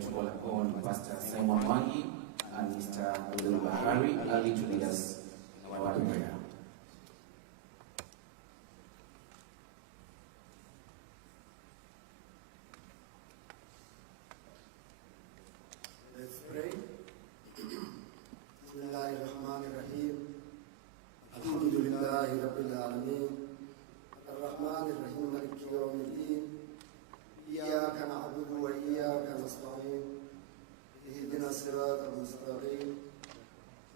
like to call upon Pastor Simon Wangi and Mr. Abdul Bahari early to lead us in a word of prayer. Let's pray. Bismillahirrahmanirrahim. Alhamdulillahi Rabbil Alameen. Ar-Rahmanir-Rahim. Maliki Yawmiddin. Iyyaka na'budu wa iyyaka nasta'in. Ihdina as-sirata al-mustaqim.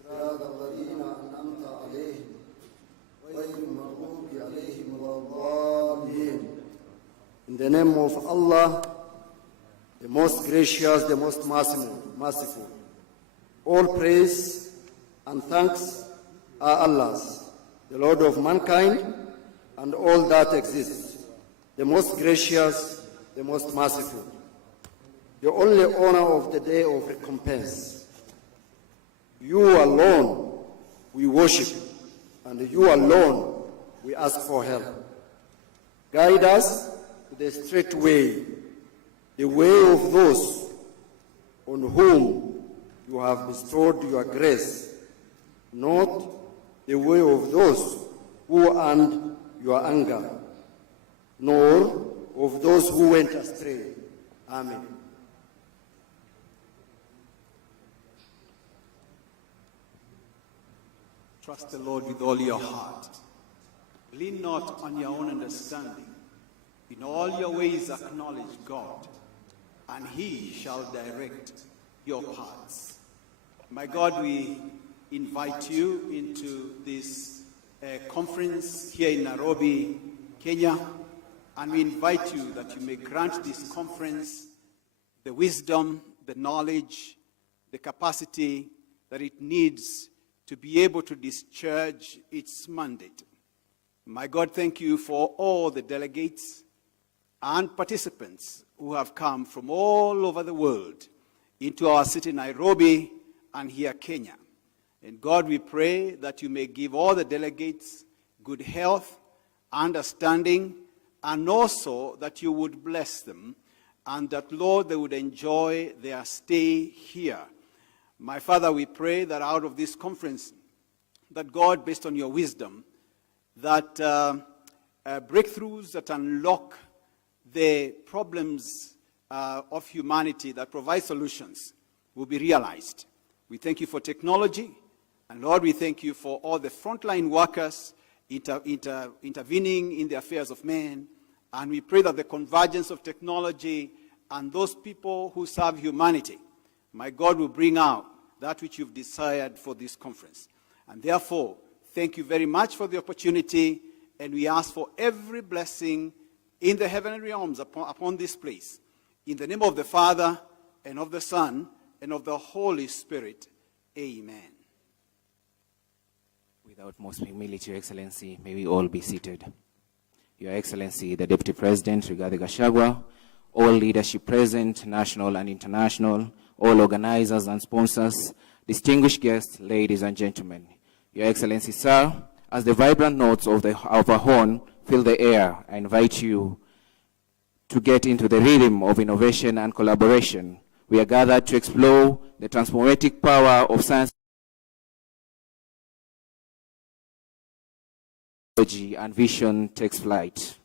Sirata alladhina an'amta alayhim. Ghayril maghdubi alayhim wala-d-dallin. In the name of Allah, the most gracious, the most merciful. All praise and thanks are Allah's, the Lord of mankind and all that exists, the most gracious, the most merciful, the only honor of the day of recompense. You alone we worship, and you alone we ask for help. Guide us to the straight way, the way of those on whom you have bestowed your grace, not the way of those who earned your anger, nor of those who went astray. Amen. Trust the Lord with all your heart. Lean not on your own understanding. In all your ways acknowledge God, and He shall direct your paths. My God, we invite you into this conference here in Nairobi, Kenya, and we invite you that you may grant this conference the wisdom, the knowledge, the capacity that it needs to be able to discharge its mandate. My God, thank you for all the delegates and participants who have come from all over the world into our city, Nairobi, and here, Kenya. And God, we pray that you may give all the delegates good health, understanding, and also that you would bless them, and that, Lord, they would enjoy their stay here. My Father, we pray that out of this conference, that God, based on your wisdom, that breakthroughs that unlock the problems of humanity, that provide solutions, will be realized. We thank you for technology, and Lord, we thank you for all the frontline workers intervening in the affairs of men, and we pray that the convergence of technology and those people who serve humanity, my God, will bring out that which you've desired for this conference. And therefore, thank you very much for the opportunity, and we ask for every blessing in the heavenly realms upon this place. In the name of the Father, and of the Son, and of the Holy Spirit. Amen. Without most humility, Your Excellency, may we all be seated. Your Excellency, the Deputy President, Rigathi Gacahgua, all leadership present, national and international, all organizers and sponsors, distinguished guests, ladies and gentlemen. Your Excellency, sir, as the vibrant notes of our horn fill the air, I invite you to get into the rhythm of innovation and collaboration. We are gathered to explore the transformative power of science and vision takes flight.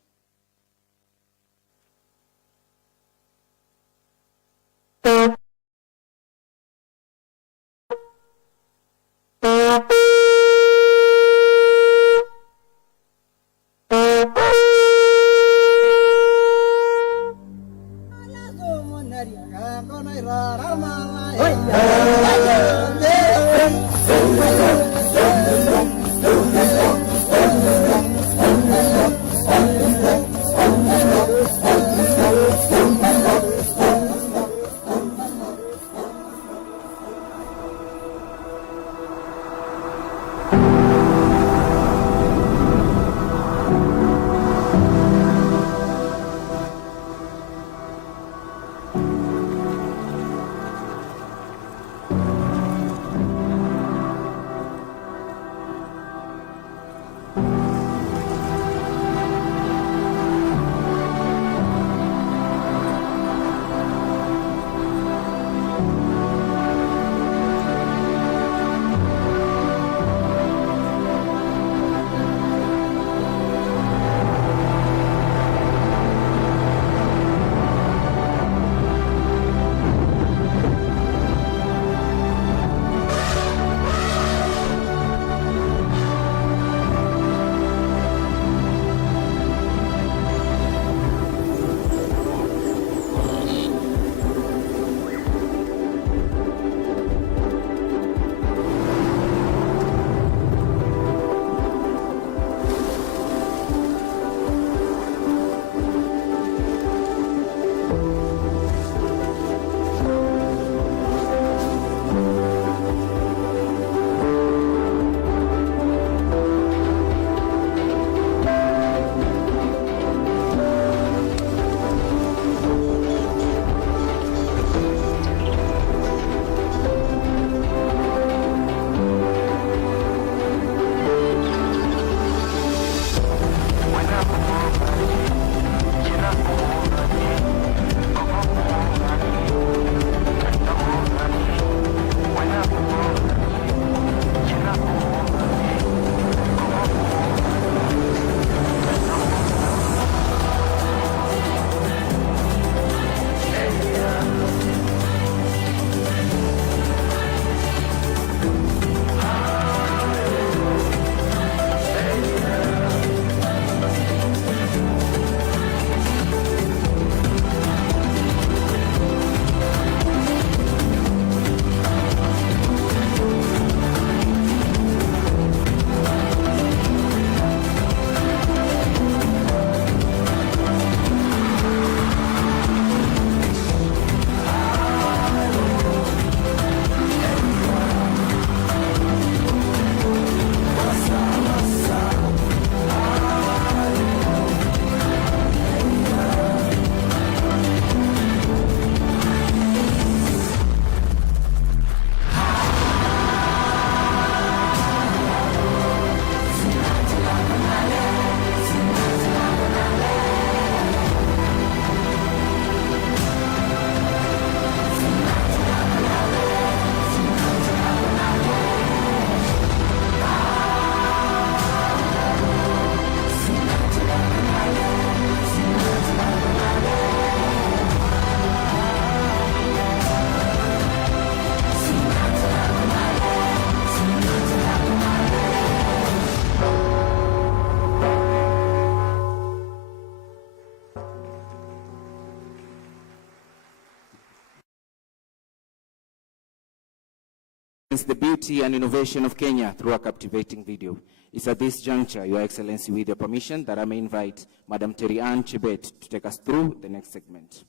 experience the beauty and innovation of Kenya through a captivating video. It's at this juncture, Your Excellency, with your permission, that I may invite Madam Terry Ann Chebet to take us through the next segment.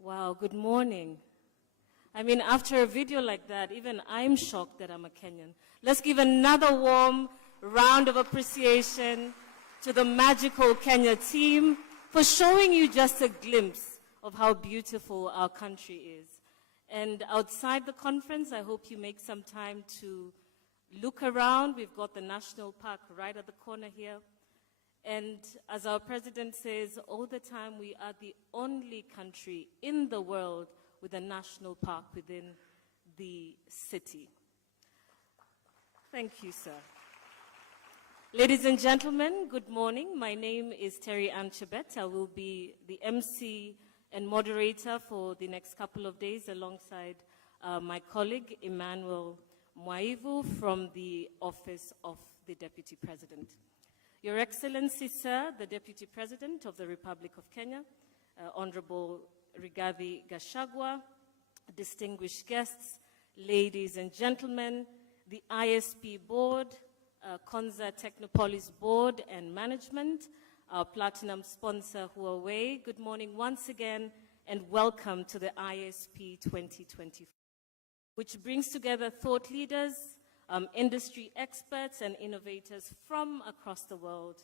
Wow, good morning. I mean, after a video like that, even I'm shocked that I'm a Kenyan. Let's give another warm round of appreciation to the magical Kenya team for showing you just a glimpse of how beautiful our country is. And outside the conference, I hope you make some time to look around. We've got the National Park right at the corner here. And as our president says all the time, we are the only country in the world with a national park within the city. Thank you, sir. Ladies and gentlemen, good morning. My name is Terry Ann Chebet. I will be the MC and moderator for the next couple of days alongside my colleague, Emmanuel Mwaivu, from the Office of the Deputy President. Your Excellency, sir, the Deputy President of the Republic of Kenya, Honorable Rigathi Gacahgua, distinguished guests, ladies and gentlemen, the ISP Board, Konza Technopolis Board and Management, our platinum sponsor Huawei. Good morning once again and welcome to the ISP 2024, which brings together thought leaders, industry experts and innovators from across the world.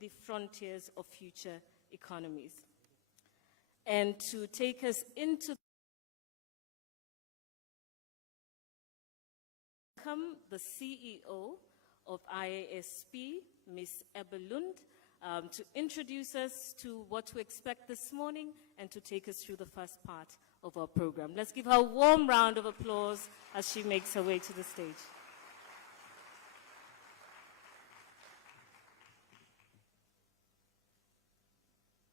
The frontiers of future economies. And to take us into the CEO of IASP, Ms. Ebba Lund, to introduce us to what to expect this morning and to take us through the first part of our program. Let's give her a warm round of applause as she makes her way to the stage.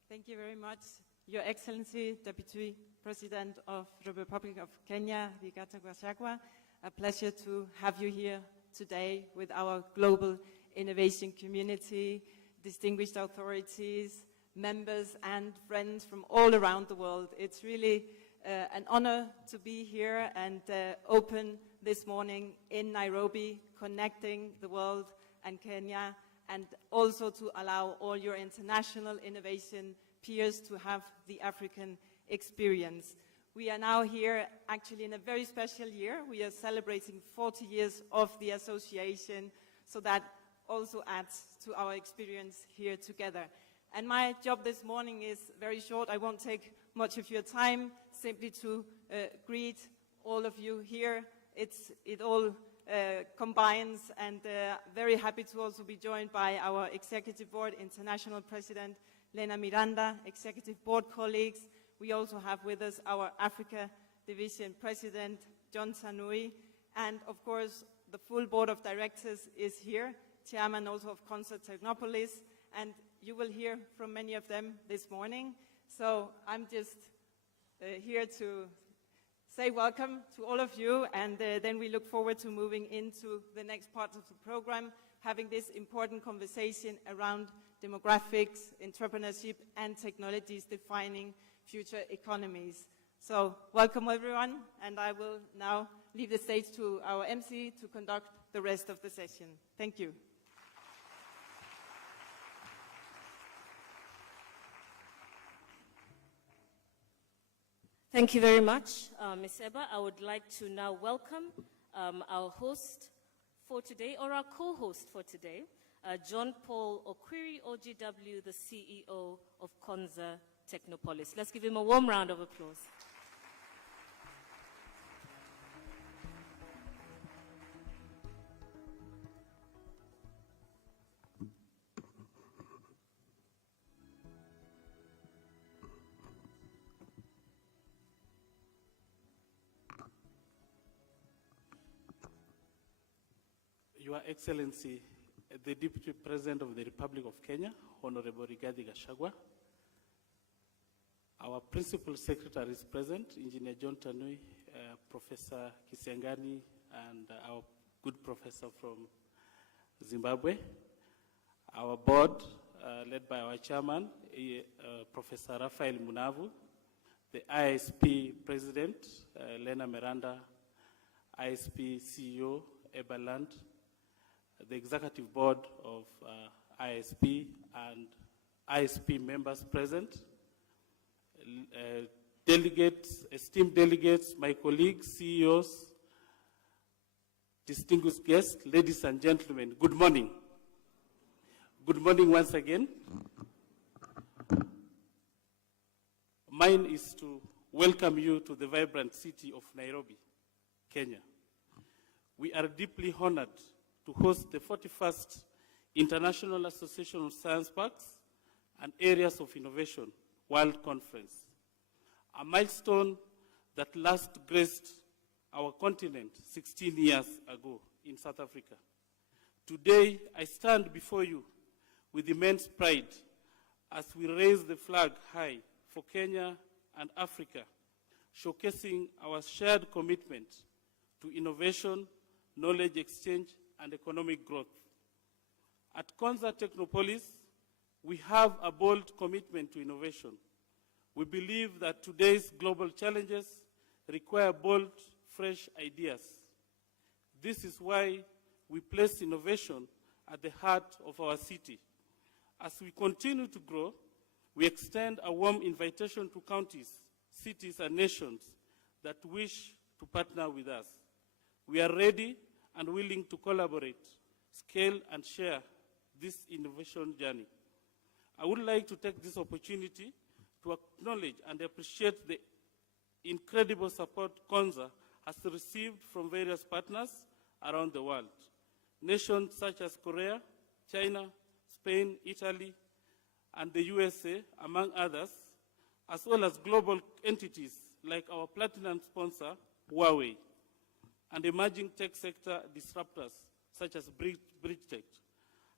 Thank you very much, Your Excellency, Deputy President of the Republic of Kenya, Rigathi Gacahgua. A pleasure to have you here today with our global innovation community, distinguished authorities, members and friends from all around the world. It's really an honor to be here and open this morning in Nairobi, connecting the world and Kenya, and also to allow all your international innovation peers to have the African experience. We are now here actually in a very special year. We are celebrating 40 years of the association, so that also adds to our experience here together. And my job this morning is very short. I won't take much of your time, simply to greet all of you here. It all combines, and very happy to also be joined by our Executive Board International President, Lena Miranda, Executive Board colleagues. We also have with us our Africa Division President, John Sanui, and of course, the full Board of Directors is here, Chairman also of Konza Technopolis, and you will hear from many of them this morning. So I'm just here to say welcome to all of you, and then we look forward to moving into the next part of the program, having this important conversation around demographics, entrepreneurship, and technologies defining future economies. So welcome everyone, and I will now leave the stage to our MC to conduct the rest of the session. Thank you. Thank you very much, Ms. Ebba. I would like to now welcome our host for today, or our co-host for today, John Paul Okwiri, OGW, the CEO of Konza Technopolis. Let's give him a warm round of applause. Your Excellency, the Deputy President of the Republic of Kenya, Honorable Rigathi Gacahgua, Our principal secretary is present, Engineer John Tanui, Professor Kisiangani, and our good professor from Zimbabwe. Our board, led by our chairman, Professor Raphael Munavu, the ISP president, Lena Miranda, ISP CEO, Eberland, the executive board of ISP, and ISP members present, delegates, esteemed delegates, my colleagues, CEOs, distinguished guests, ladies and gentlemen, good morning. Good morning once again. Mine is to welcome you to the vibrant city of Nairobi, Kenya. We are deeply honored to host the 41st International Association of Science Parks and Areas of Innovation World Conference, a milestone that last graced our continent 16 years ago in South Africa. Today, I stand before you with immense pride as we raise the flag high for Kenya and Africa, showcasing our shared commitment to innovation, knowledge exchange, and economic growth. At Konza Technopolis, we have a bold commitment to innovation. We believe that today's global challenges require bold, fresh ideas. This is why we place innovation at the heart of our city. As we continue to grow, we extend a warm invitation to counties, cities, and nations that wish to partner with us. We are ready and willing to collaborate, scale, and share this innovation journey. I would like to take this opportunity to acknowledge and appreciate the incredible support Konza has received from various partners around the world. Nations such as Korea, China, Spain, Italy, and the USA, among others, as well as global entities like our platinum sponsor, Huawei, and emerging tech sector disruptors such as Bridgetech,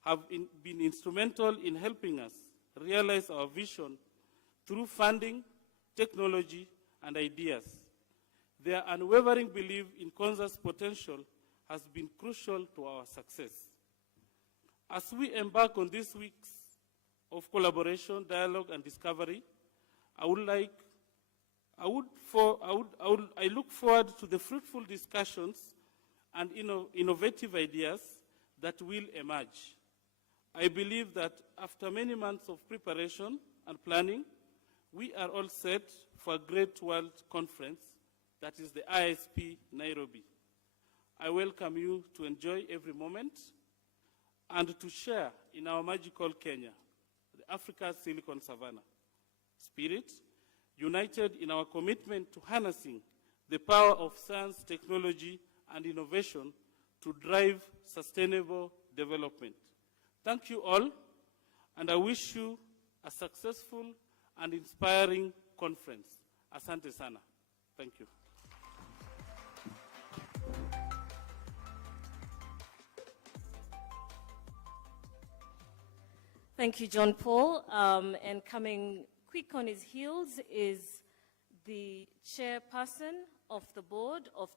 have been instrumental in helping us realize our vision through funding, technology, and ideas. Their unwavering belief in Konza's potential has been crucial to our success. As we embark on these weeks of collaboration, dialogue, and discovery, I look forward to the fruitful discussions and innovative ideas that will emerge. I believe that after many months of preparation and planning, we are all set for a great world conference, that is the ISP Nairobi. I welcome you to enjoy every moment and to share in our magical Kenya, the Africa's Silicon Savannah spirit, united in our commitment to harnessing the power of science, technology, and innovation to drive sustainable development. Thank you all, and I wish you a successful and inspiring conference. Asante sana. Thank you. Thank you, John Paul. And coming quick on his heels is the chairperson of the board of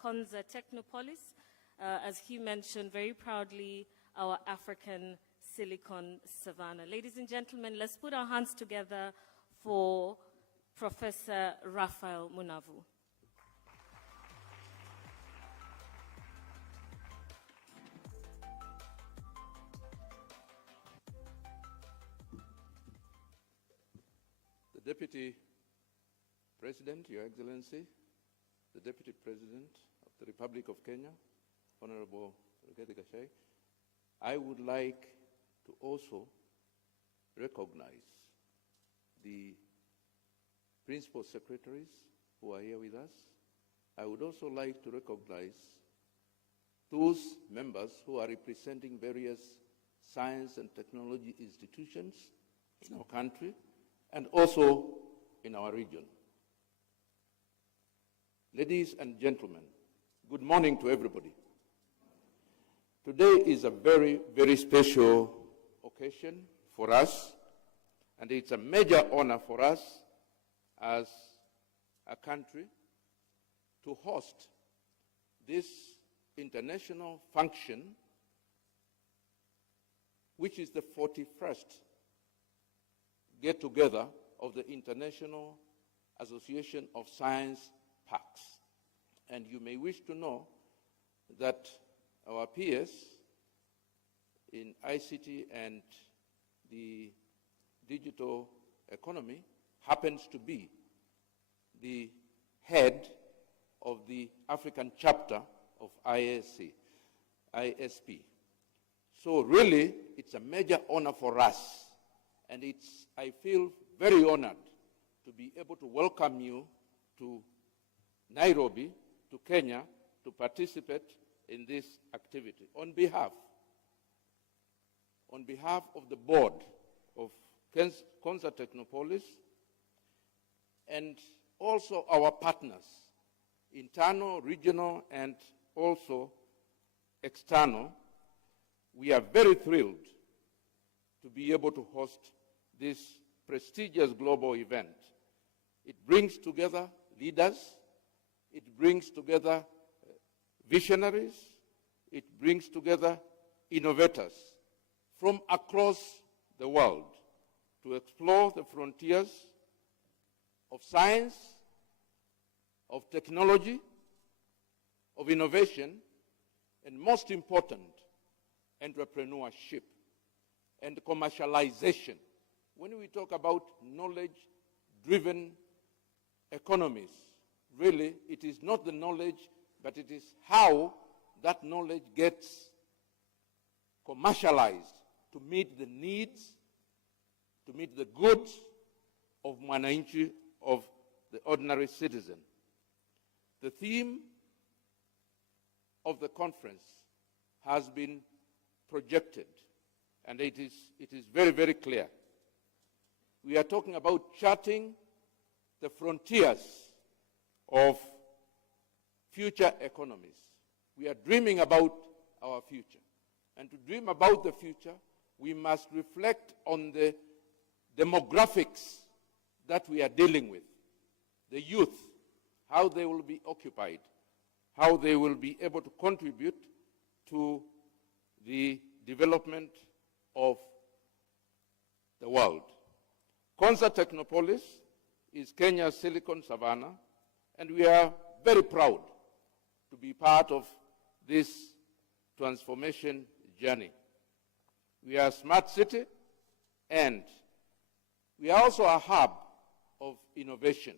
Konza Technopolis. As he mentioned very proudly, our African Silicon Savannah. Ladies and gentlemen, let's put our hands together for Professor Raphael Munavu. The Deputy President, Your Excellency, the Deputy President of the Republic of Kenya, Honorable Rigathi Gacahgua, I would like to also recognize the principal secretaries who are here with us. I would also like to recognize those members who are representing various science and technology institutions in our country and also in our region. Ladies and gentlemen, good morning to everybody. Today is a very, very special occasion for us, and it's a major honor for us as a country to host this international function, which is the 41st get-together of the International Association of Science Parks. And you may wish to know that our peers in ICT and the digital economy happens to be the head of the African chapter of ISP. So really, it's a major honor for us, and I feel very honored to be able to welcome you to Nairobi, to Kenya, to participate in this activity. On behalf of the board of Konza Technopolis and also our partners, internal, regional, and also external, we are very thrilled to be able to host this prestigious global event. It brings together leaders, it brings together visionaries, it brings together innovators from across the world to explore the frontiers of science, of technology, of innovation, and most important, entrepreneurship and commercialization. When we talk about knowledge-driven economies, really, it is not the knowledge, but it is how that knowledge gets commercialized to meet the needs, to meet the goods of mwananchi, of the ordinary citizen. The theme of the conference has been projected, and it is very, very clear. We are talking about charting the frontiers of future economies. We are dreaming about our future. And to dream about the future, we must reflect on the demographics that we are dealing with. The youth, how they will be occupied, how they will be able to contribute to the development of the world. Konza Technopolis is Kenya's Silicon Savannah, and we are very proud to be part of this transformation journey. We are a smart city, and we are also a hub of innovation,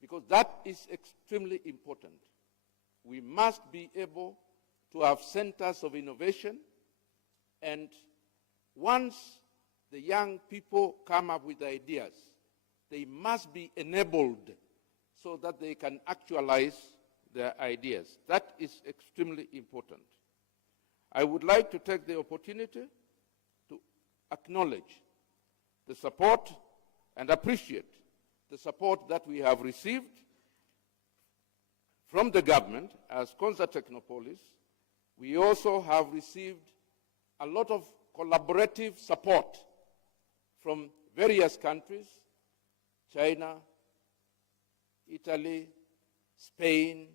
because that is extremely important. We must be able to have centers of innovation, and once the young people come up with ideas, they must be enabled so that they can actualize their ideas. That is extremely important. I would like to take the opportunity to acknowledge the support and appreciate the support that we have received from the government as Konza Technopolis. We also have received a lot of collaborative support from various countries, China, Italy, Spain,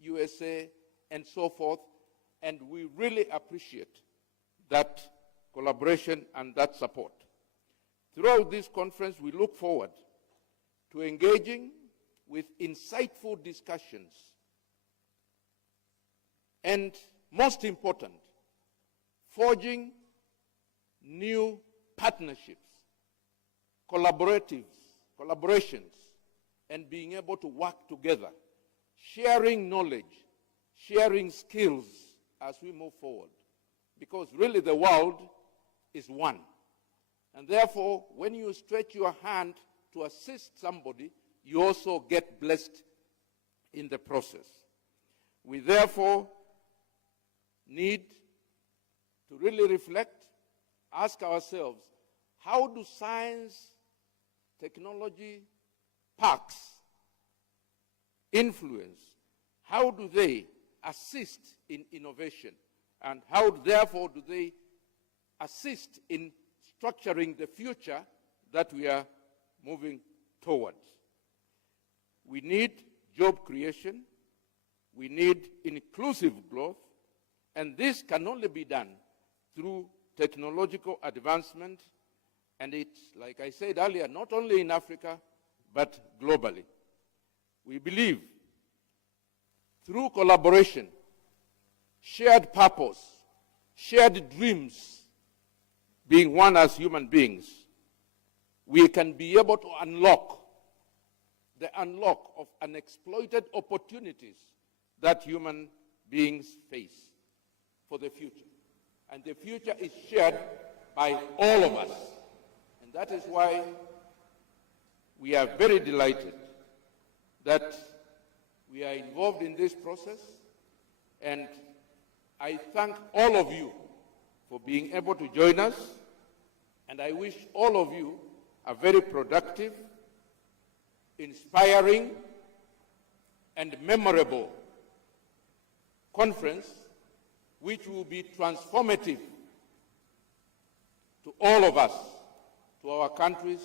USA, and so forth, and we really appreciate that collaboration and that support. Throughout this conference, we look forward to engaging with insightful discussions and, most important, forging new partnerships, collaborations, and being able to work together, sharing knowledge, sharing skills as we move forward. Because really the world is one. And therefore, when you stretch your hand to assist somebody, you also get blessed in the process. We therefore need to really reflect, ask ourselves, how do science, technology, parks influence? How do they assist in innovation? And how, therefore, do they assist in structuring the future that we are moving towards. We need job creation, we need inclusive growth, and this can only be done through technological advancement, and it's, like I said earlier, not only in Africa, but globally. We believe through collaboration, shared purpose, shared dreams, being one as human beings, we can be able to unlock the unlock of unexploited opportunities that human beings face for the future. And the future is shared by all of us. And that is why we are very delighted that we are involved in this process. And I thank all of you for being able to join us. And I wish all of you a very productive, inspiring, and memorable conference, which will be transformative to all of us, to our countries,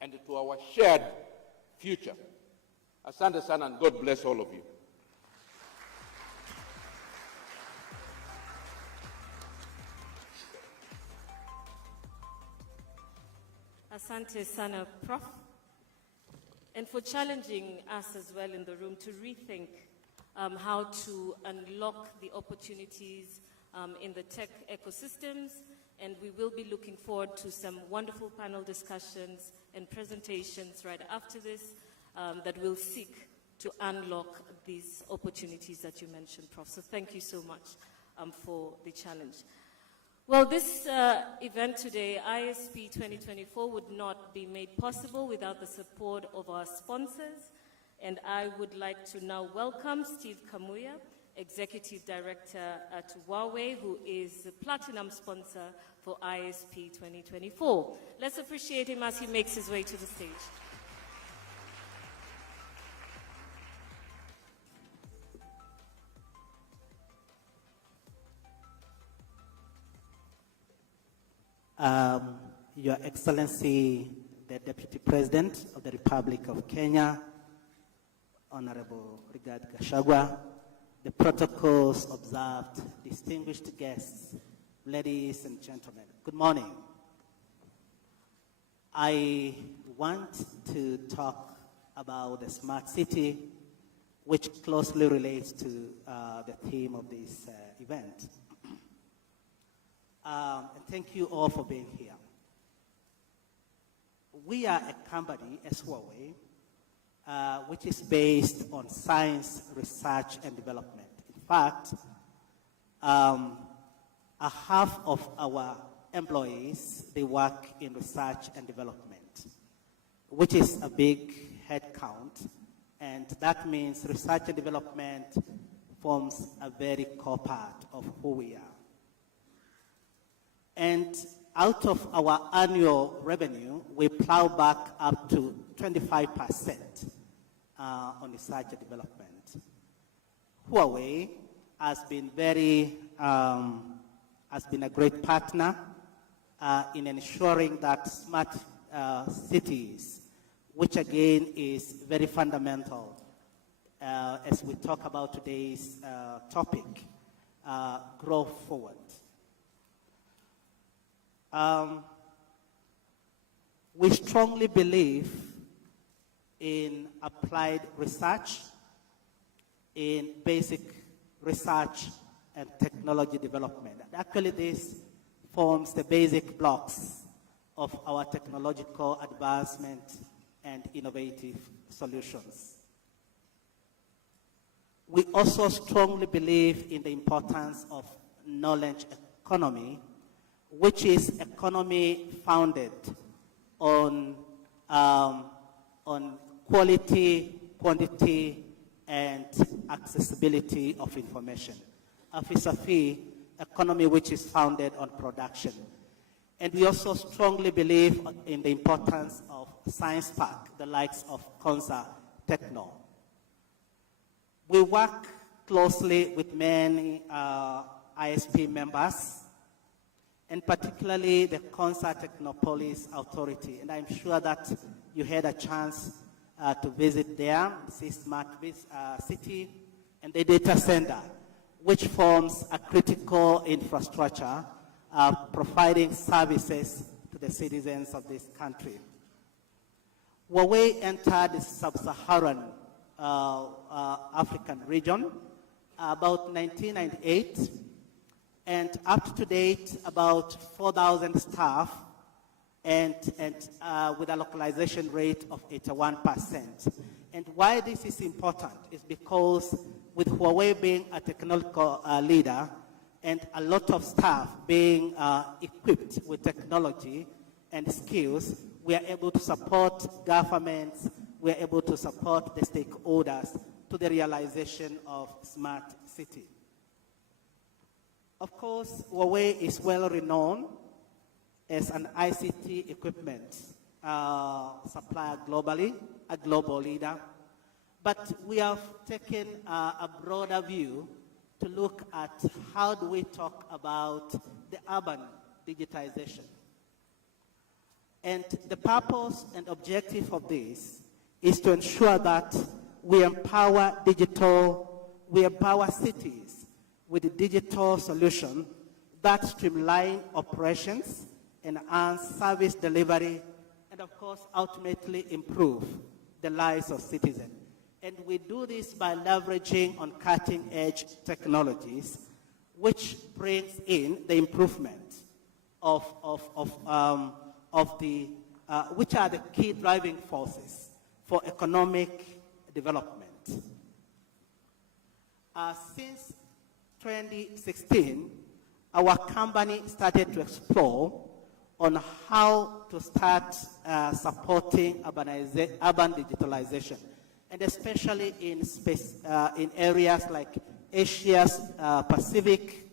and to our shared future. Asante sana, and God bless all of you. Asante sana, Prof. And for challenging us as well in the room to rethink how to unlock the opportunities in the tech ecosystems. And we will be looking forward to some wonderful panel discussions and presentations right after this that will seek to unlock these opportunities that you mentioned, Prof. So thank you so much for the challenge. Well, this event today, ISP 2024, would not be made possible without the support of our sponsors. And I would like to now welcome Steve Kamuya, Executive Director at Huawei, who is the Platinum sponsor for ISP 2024. Let's appreciate him as he makes his way to the stage. Your Excellency, the Deputy President of the Republic of Kenya, Honorable Rigathi Gacahgua, the protocols observed, distinguished guests, ladies and gentlemen, good morning. I want to talk about the smart city, which closely relates to the theme of this event. And thank you all for being here. We are a company, as Huawei, which is based on science, research, and development. In fact, a half of our employees, they work in research and development, which is a big head count, and that means research and development forms a very core part of who we are. And out of our annual revenue, we plow back up to 25% on research and development. Huawei has been a great partner in ensuring that smart cities, which again is very fundamental as we talk about today's topic, grow forward. We strongly believe in applied research, in basic research and technology development. And actually, this forms the basic blocks of our technological advancement and innovative solutions. We also strongly believe in the importance of knowledge economy, which is economy founded on quality, quantity, and accessibility of information. A vis-a-vis economy which is founded on production. And we also strongly believe in the importance of science park, the likes of Konza Techno. We work closely with many ISP members, and particularly the Concert Technopolis Authority. And I'm sure that you had a chance to visit there, see Smart City and the data center, which forms a critical infrastructure providing services to the citizens of this country. Huawei entered the sub-Saharan African region about 1998, and up to date, about 4,000 staff, and with a localization rate of 81%. And why this is important is because with Huawei being a technological leader and a lot of staff being equipped with technology and skills, we are able to support governments, we are able to support the stakeholders to the realization of smart city. Of course, Huawei is well renowned as an ICT equipment supplier globally, a global leader. But we have taken a broader view to look at how do we talk about the urban digitization. And the purpose and objective of this is to ensure that we empower cities with a digital solution that streamline operations, enhance service delivery, and of course, ultimately improve the lives of citizens. And we do this by leveraging on cutting-edge technologies, which brings in the improvement which are the key driving forces for economic development. Since 2016, our company started to explore on how to start supporting urban digitalization, and especially in areas like Asia's Pacific,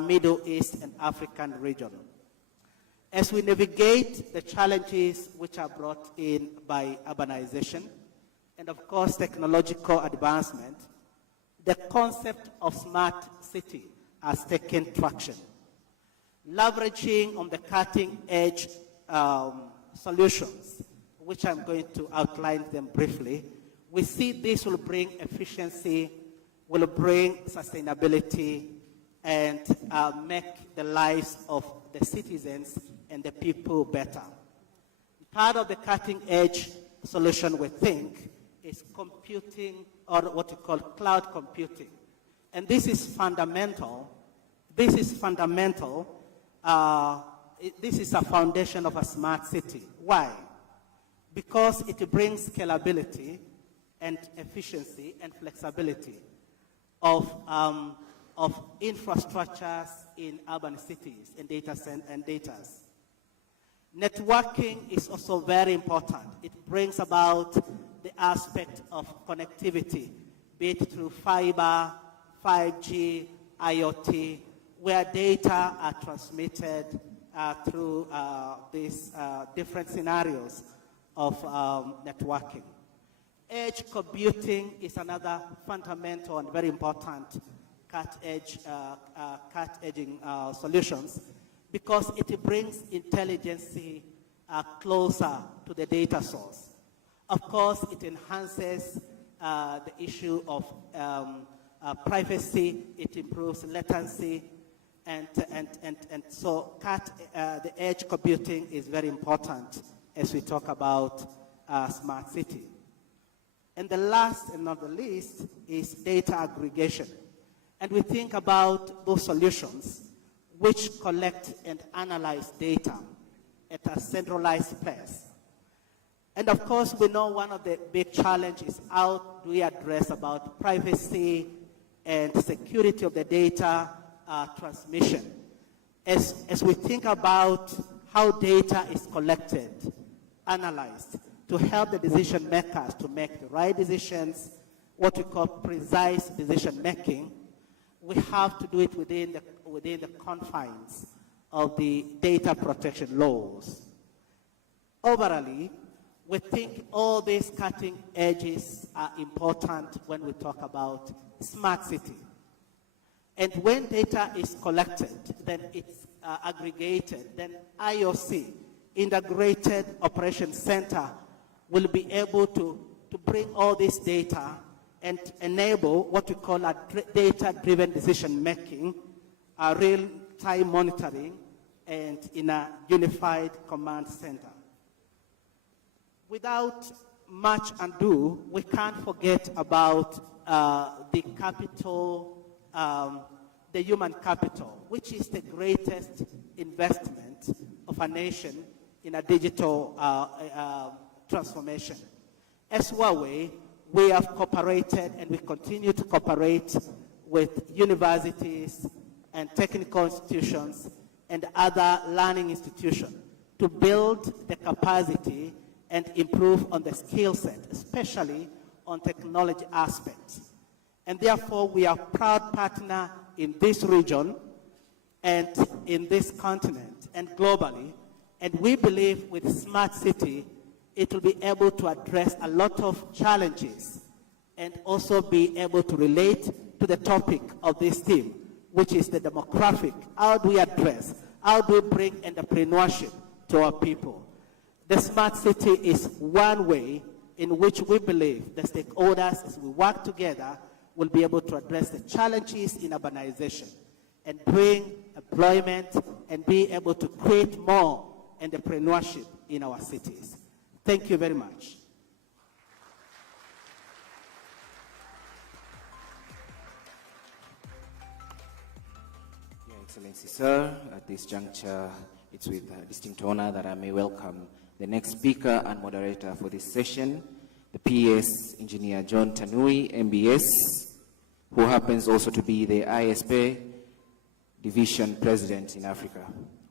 Middle East, and African region. As we navigate the challenges which are brought in by urbanization and, of course, technological advancement, the concept of smart city has taken traction. Leveraging on the cutting-edge solutions, which I'm going to outline them briefly, we see this will bring efficiency, will bring sustainability, and make the lives of the citizens and the people better. Part of the cutting-edge solution, we think, is computing, or what we call cloud computing. And this is fundamental. This is fundamental. This is a foundation of a smart city. Why? Because it brings scalability and efficiency and flexibility of infrastructures in urban cities and data. Networking is also very important. It brings about the aspect of connectivity, be it through fiber, 5G, IoT, where data are transmitted through these different scenarios of networking. Edge computing is another fundamental and very important cut-edging solutions, because it brings intelligence closer to the data source. Of course, it enhances the issue of privacy, it improves latency, and so the edge computing is very important as we talk about smart city. And the last and not the least is data aggregation. And we think about those solutions which collect and analyze data at a centralized place. And of course, we know one of the big challenges is how do we address about privacy and security of the data transmission. As we think about how data is collected, analyzed, to help the decision makers to make the right decisions, what we call precise decision making, we have to do it within the confines of the data protection laws. Overall, we think all these cutting edges are important when we talk about smart city. And when data is collected, then it's aggregated, then IOC, Integrated Operations Center, will be able to bring all this data and enable what we call a data-driven decision-making, real-time monitoring, and in a unified command center. Without much ado, we can't forget about the capital, the human capital, which is the greatest investment of a nation in a digital transformation. As Huawei, we have cooperated and we continue to cooperate with universities and technical institutions and other learning institutions to build the capacity and improve on the skill set, especially on technology aspects. And therefore, we are a proud partner in this region and in this continent and globally. And we believe with Smart City, it will be able to address a lot of challenges and also be able to relate to the topic of this theme, which is the demographic. How do we address, how do we bring entrepreneurship to our people? The Smart City is one way in which we believe the stakeholders, as we work together, will be able to address the challenges in urbanization and bring employment and be able to create more entrepreneurship in our cities. Thank you very much. Your Excellency, sir, at this juncture, it's with distinct honor that I may welcome the next speaker and moderator for this session, the PS Engineer John Tanui, MBS, who happens also to be the ISP Division President in Africa.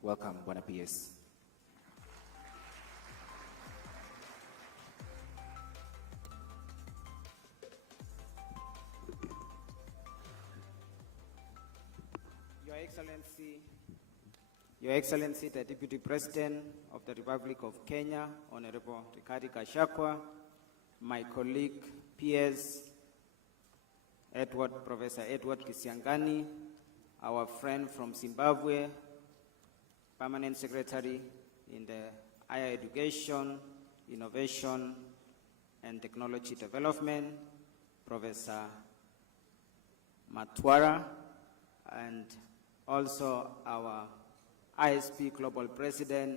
Welcome, Bwana PS. Your Excellency, the Deputy President of the Republic of Kenya, Honorable Rigathi Gacahgua, my colleague, PS Professor Edward Kisiangani, our friend from Zimbabwe, Permanent Secretary in the Higher Education, Innovation, and Technology Development, Professor Matwara, and also our ISP Global President,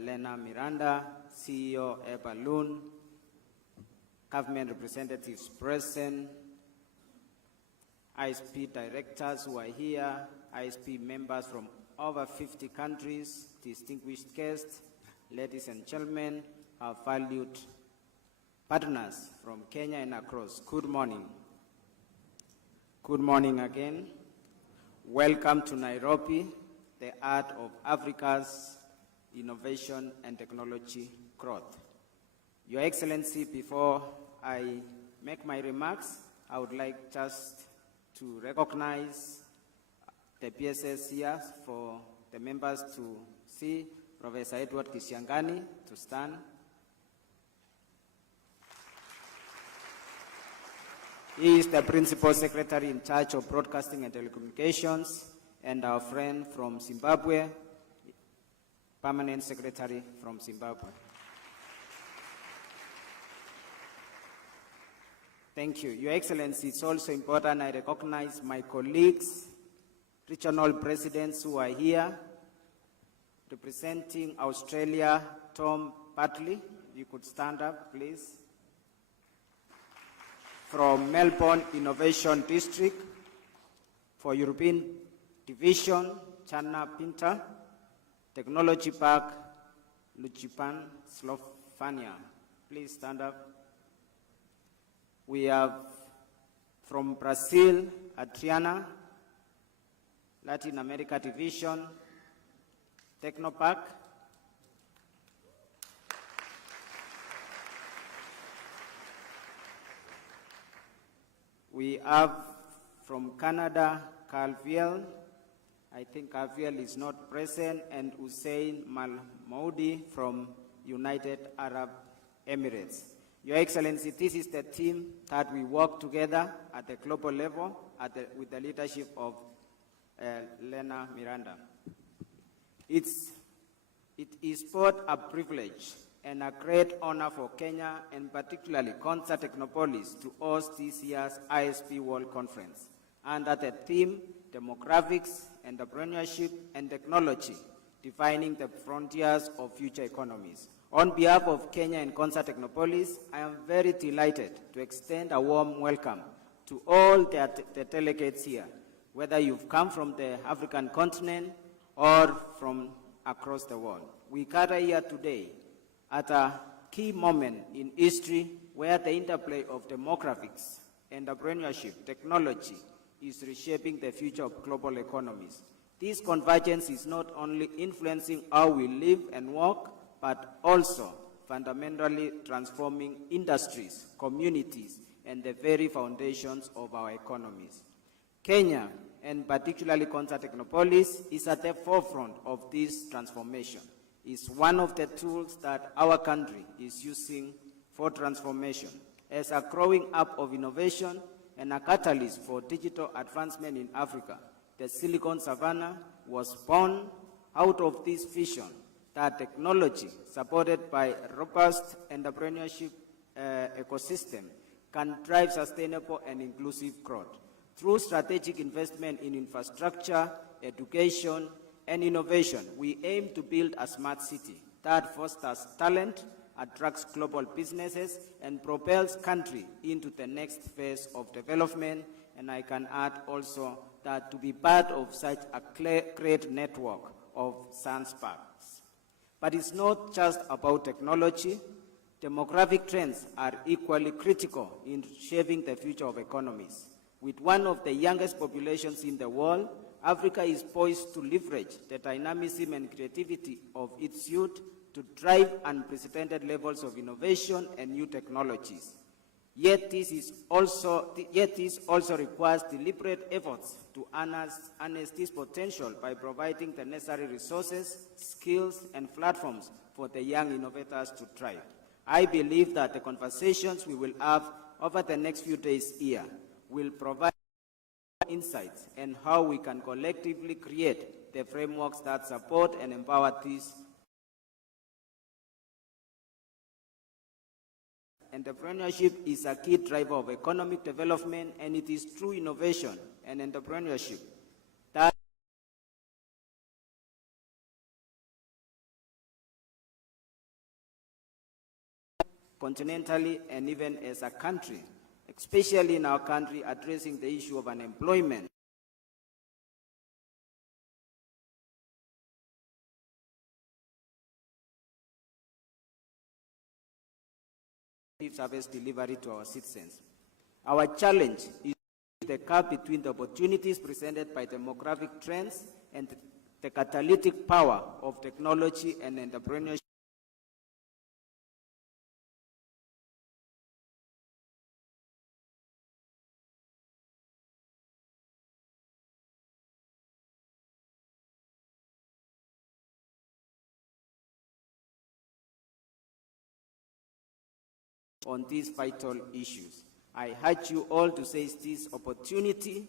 Lena Miranda, CEO Balloon, government representatives present, ISP directors who are here, ISP members from over 50 countries, distinguished guests, ladies and gentlemen, our valued partners from Kenya and across. Good morning. Good morning again. Welcome to Nairobi, the heart of Africa's innovation and technology growth. Your Excellency, before I make my remarks, I would like just to recognize the PSS here for the members to see Professor Edward Kisiangani to stand. He is the Principal Secretary in charge of Broadcasting and Telecommunications, and our friend from Zimbabwe, Permanent Secretary from Zimbabwe. Thank you. Your Excellency, it's also important I recognize my colleagues, regional presidents who are here. Representing Australia, Tom Bartley, you could stand up, please. From Melbourne Innovation District, for European Division, Chana Pinta, Technology Park, Lucipan, Slovenia. Please stand up. We have from Brazil, Adriana, Latin America Division, Technopark. We have from Canada, Calviel. I think Calviel is not present, and Hussein Malmoudi from United Arab Emirates. Your Excellency, this is the team that we work together at the global level with the leadership of Lena Miranda. It is both a privilege and a great honor for Kenya, and particularly Konza Technopolis, to host this year's ISP World Conference under the theme Demographics, Entrepreneurship, and Technology, defining the frontiers of future economies. On behalf of Kenya and Konza Technopolis, I am very delighted to extend a warm welcome to all the delegates here, whether you've come from the African continent or from across the world. We gather here today at a key moment in history where the interplay of demographics, entrepreneurship, technology is reshaping the future of global economies. This convergence is not only influencing how we live and work, but also fundamentally transforming industries, communities, and the very foundations of our economies. Kenya, and particularly Konza Technopolis, is at the forefront of this transformation. It's one of the tools that our country is using for transformation. As a growing up of innovation and a catalyst for digital advancement in Africa, the Silicon Savannah was born out of this vision that technology, supported by a robust entrepreneurship ecosystem, can drive sustainable and inclusive growth. Through strategic investment in infrastructure, education, and innovation, we aim to build a smart city that fosters talent, attracts global businesses, and propels country into the next phase of development. And I can add also that to be part of such a great network of science parks. But it's not just about technology. Demographic trends are equally critical in shaping the future of economies. With one of the youngest populations in the world, Africa is poised to leverage the dynamism and creativity of its youth to drive unprecedented levels of innovation and new technologies. Yet this also requires deliberate efforts to harness this potential by providing the necessary resources, skills, and platforms for the young innovators to thrive. I believe that the conversations we will have over the next few days here will provide insights and how we can collectively create the frameworks that support and empower these. Entrepreneurship is a key driver of economic development, and it is through innovation and entrepreneurship that continentally and even as a country, especially in our country, addressing the issue of unemployment. Service delivery to our citizens. Our challenge is the gap between the opportunities presented by demographic trends and the catalytic power of technology and entrepreneurship. On these vital issues, I urge you all to seize this opportunity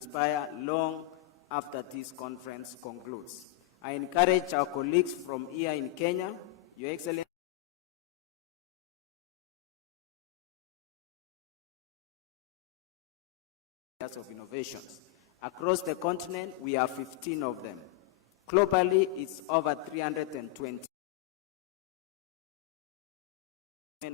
to inspire long after this conference concludes. I encourage our colleagues from here in Kenya, Your Excellency, of innovations. Across the continent, we have 15 of them. Globally, it's over 320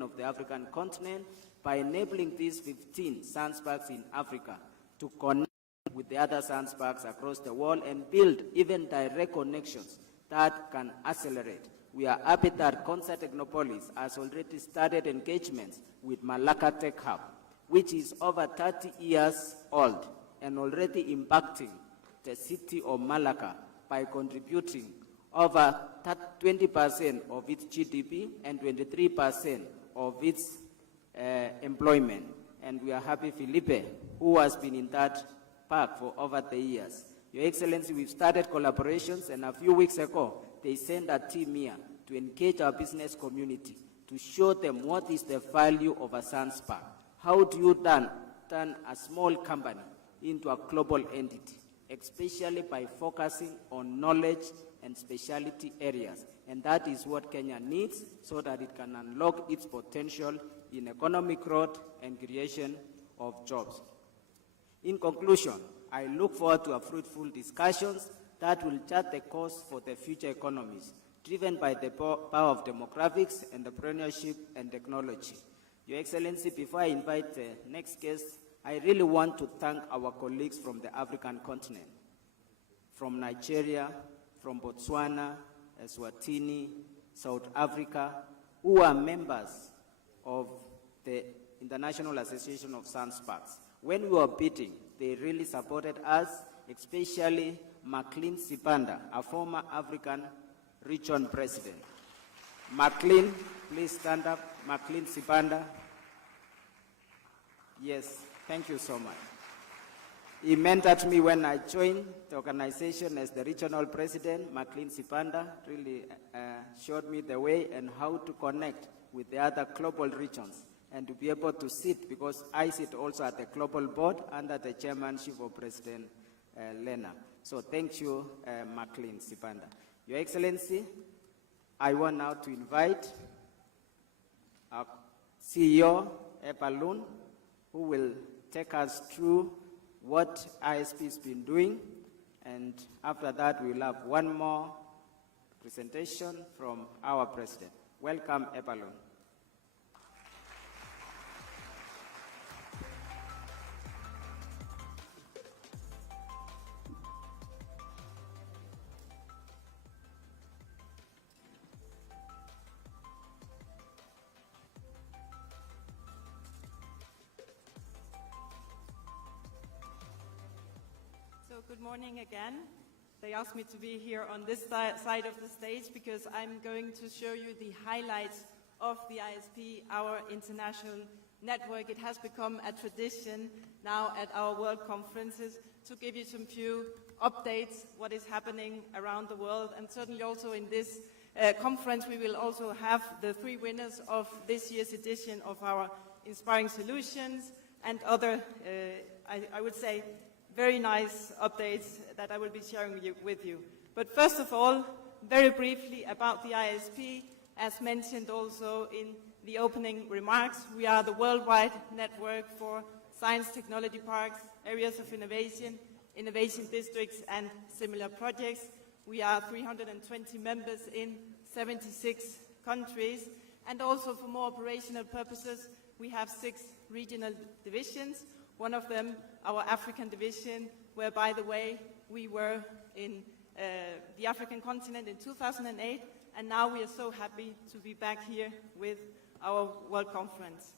of the African continent by enabling these 15 science parks in Africa to connect with the other science parks across the world and build even direct connections that can accelerate. We are happy that Konza Technopolis has already started engagements with Malacca Tech Hub, which is over 30 years old and already impacting the city of Malacca by contributing over 20% of its GDP and 23% of its employment. And we are happy Felipe, who has been in that park for over the years, Your Excellency, we've started collaborations, and a few weeks ago, they sent a team here to engage our business community, to show them what is the value of a science park. How do you turn a small company into a global entity, especially by focusing on knowledge and specialty areas. And that is what Kenya needs so that it can unlock its potential in economic growth and creation of jobs. In conclusion, I look forward to a fruitful discussions that will chart the course for the future economies, driven by the power of demographics, entrepreneurship, and technology. Your Excellency, before I invite the next guest, I really want to thank our colleagues from the African continent, from Nigeria, from Botswana, Eswatini, South Africa, who are members of the International Association of Science Parks. When we were bidding, they really supported us, especially McLean Sipanda, a former African region president. McLean, please stand up. McLean Sipanda. Yes, thank you so much. He mentored me when I joined the organization as the regional president. McLean Sipanda really showed me the way and how to connect with the other global regions and to be able to sit, because I sit also at the global board under the chairmanship of President Lena. So thank you, McLean Sipanda. Your Excellency, I want now to invite our CEO, Epalun, who will take us through what ISP has been doing, and after that we'll have one more presentation from our president. Welcome, Epalun. Good morning again. They asked me to be here on this side of the stage because I'm going to show you the highlights of the ISP, our international network. It has become a tradition now at our world conferences to give you some few updates, what is happening around the world, and certainly also in this conference we will also have the 3 winners of this year's edition of our Inspiring Solutions and other, I would say, very nice updates that I will be sharing with you. But first of all, very briefly about the ISP, as mentioned also in the opening remarks, we are the worldwide network for science technology parks, areas of innovation, innovation districts, and similar projects. We are 320 members in 76 countries, and also for more operational purposes, we have 6 regional divisions. One of them, our African division, where, by the way, we were in the African continent in 2008, and now we are so happy to be back here with our World Conference.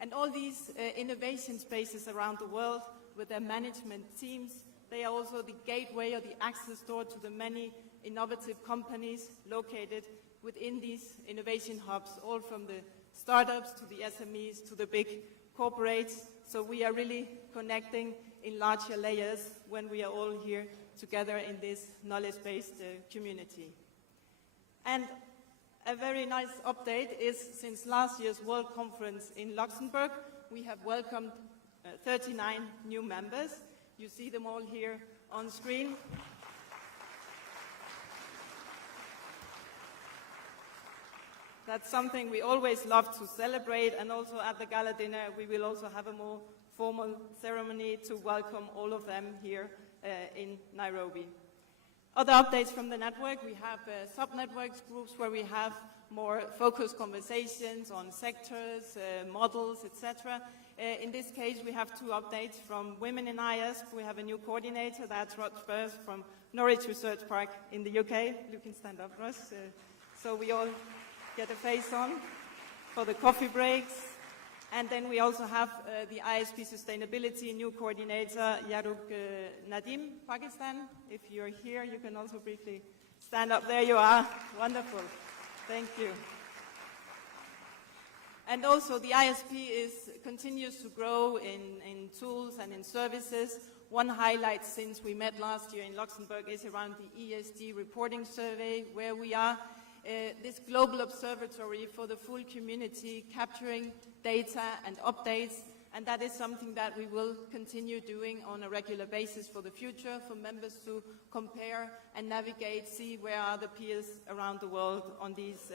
And all these innovation spaces around the world, with their management teams, they are also the gateway or the access door to the many innovative companies located within these innovation hubs, all from the startups to the SMEs to the big corporates. So we are really connecting in larger layers when we are all here together in this knowledge-based community. And a very nice update is, since last year's World Conference in Luxembourg, we have welcomed 39 new members. You see them all here on screen. That's something we always love to celebrate, and also at the gala dinner we will also have a more formal ceremony to welcome all of them here in Nairobi. Other updates from the network, we have sub-networks groups where we have more focused conversations on sectors, models, etc. In this case we have 2 updates from Women in ISP. We have a new coordinator, that's Rod Spurs from Norwich Research Park in the UK. You can stand up, Ross, so we all get a face on for the coffee breaks. And then we also have the ISP Sustainability new coordinator, Yaruk Nadim, Pakistan. If you're here, you can also briefly stand up. There you are. Wonderful. Thank you. And also the ISP continues to grow in tools and in services. one highlight since we met last year in Luxembourg is around the ESG reporting survey, where we are this global observatory for the full community, capturing data and updates, and that is something that we will continue doing on a regular basis for the future, for members to compare and navigate, see where are the peers around the world on these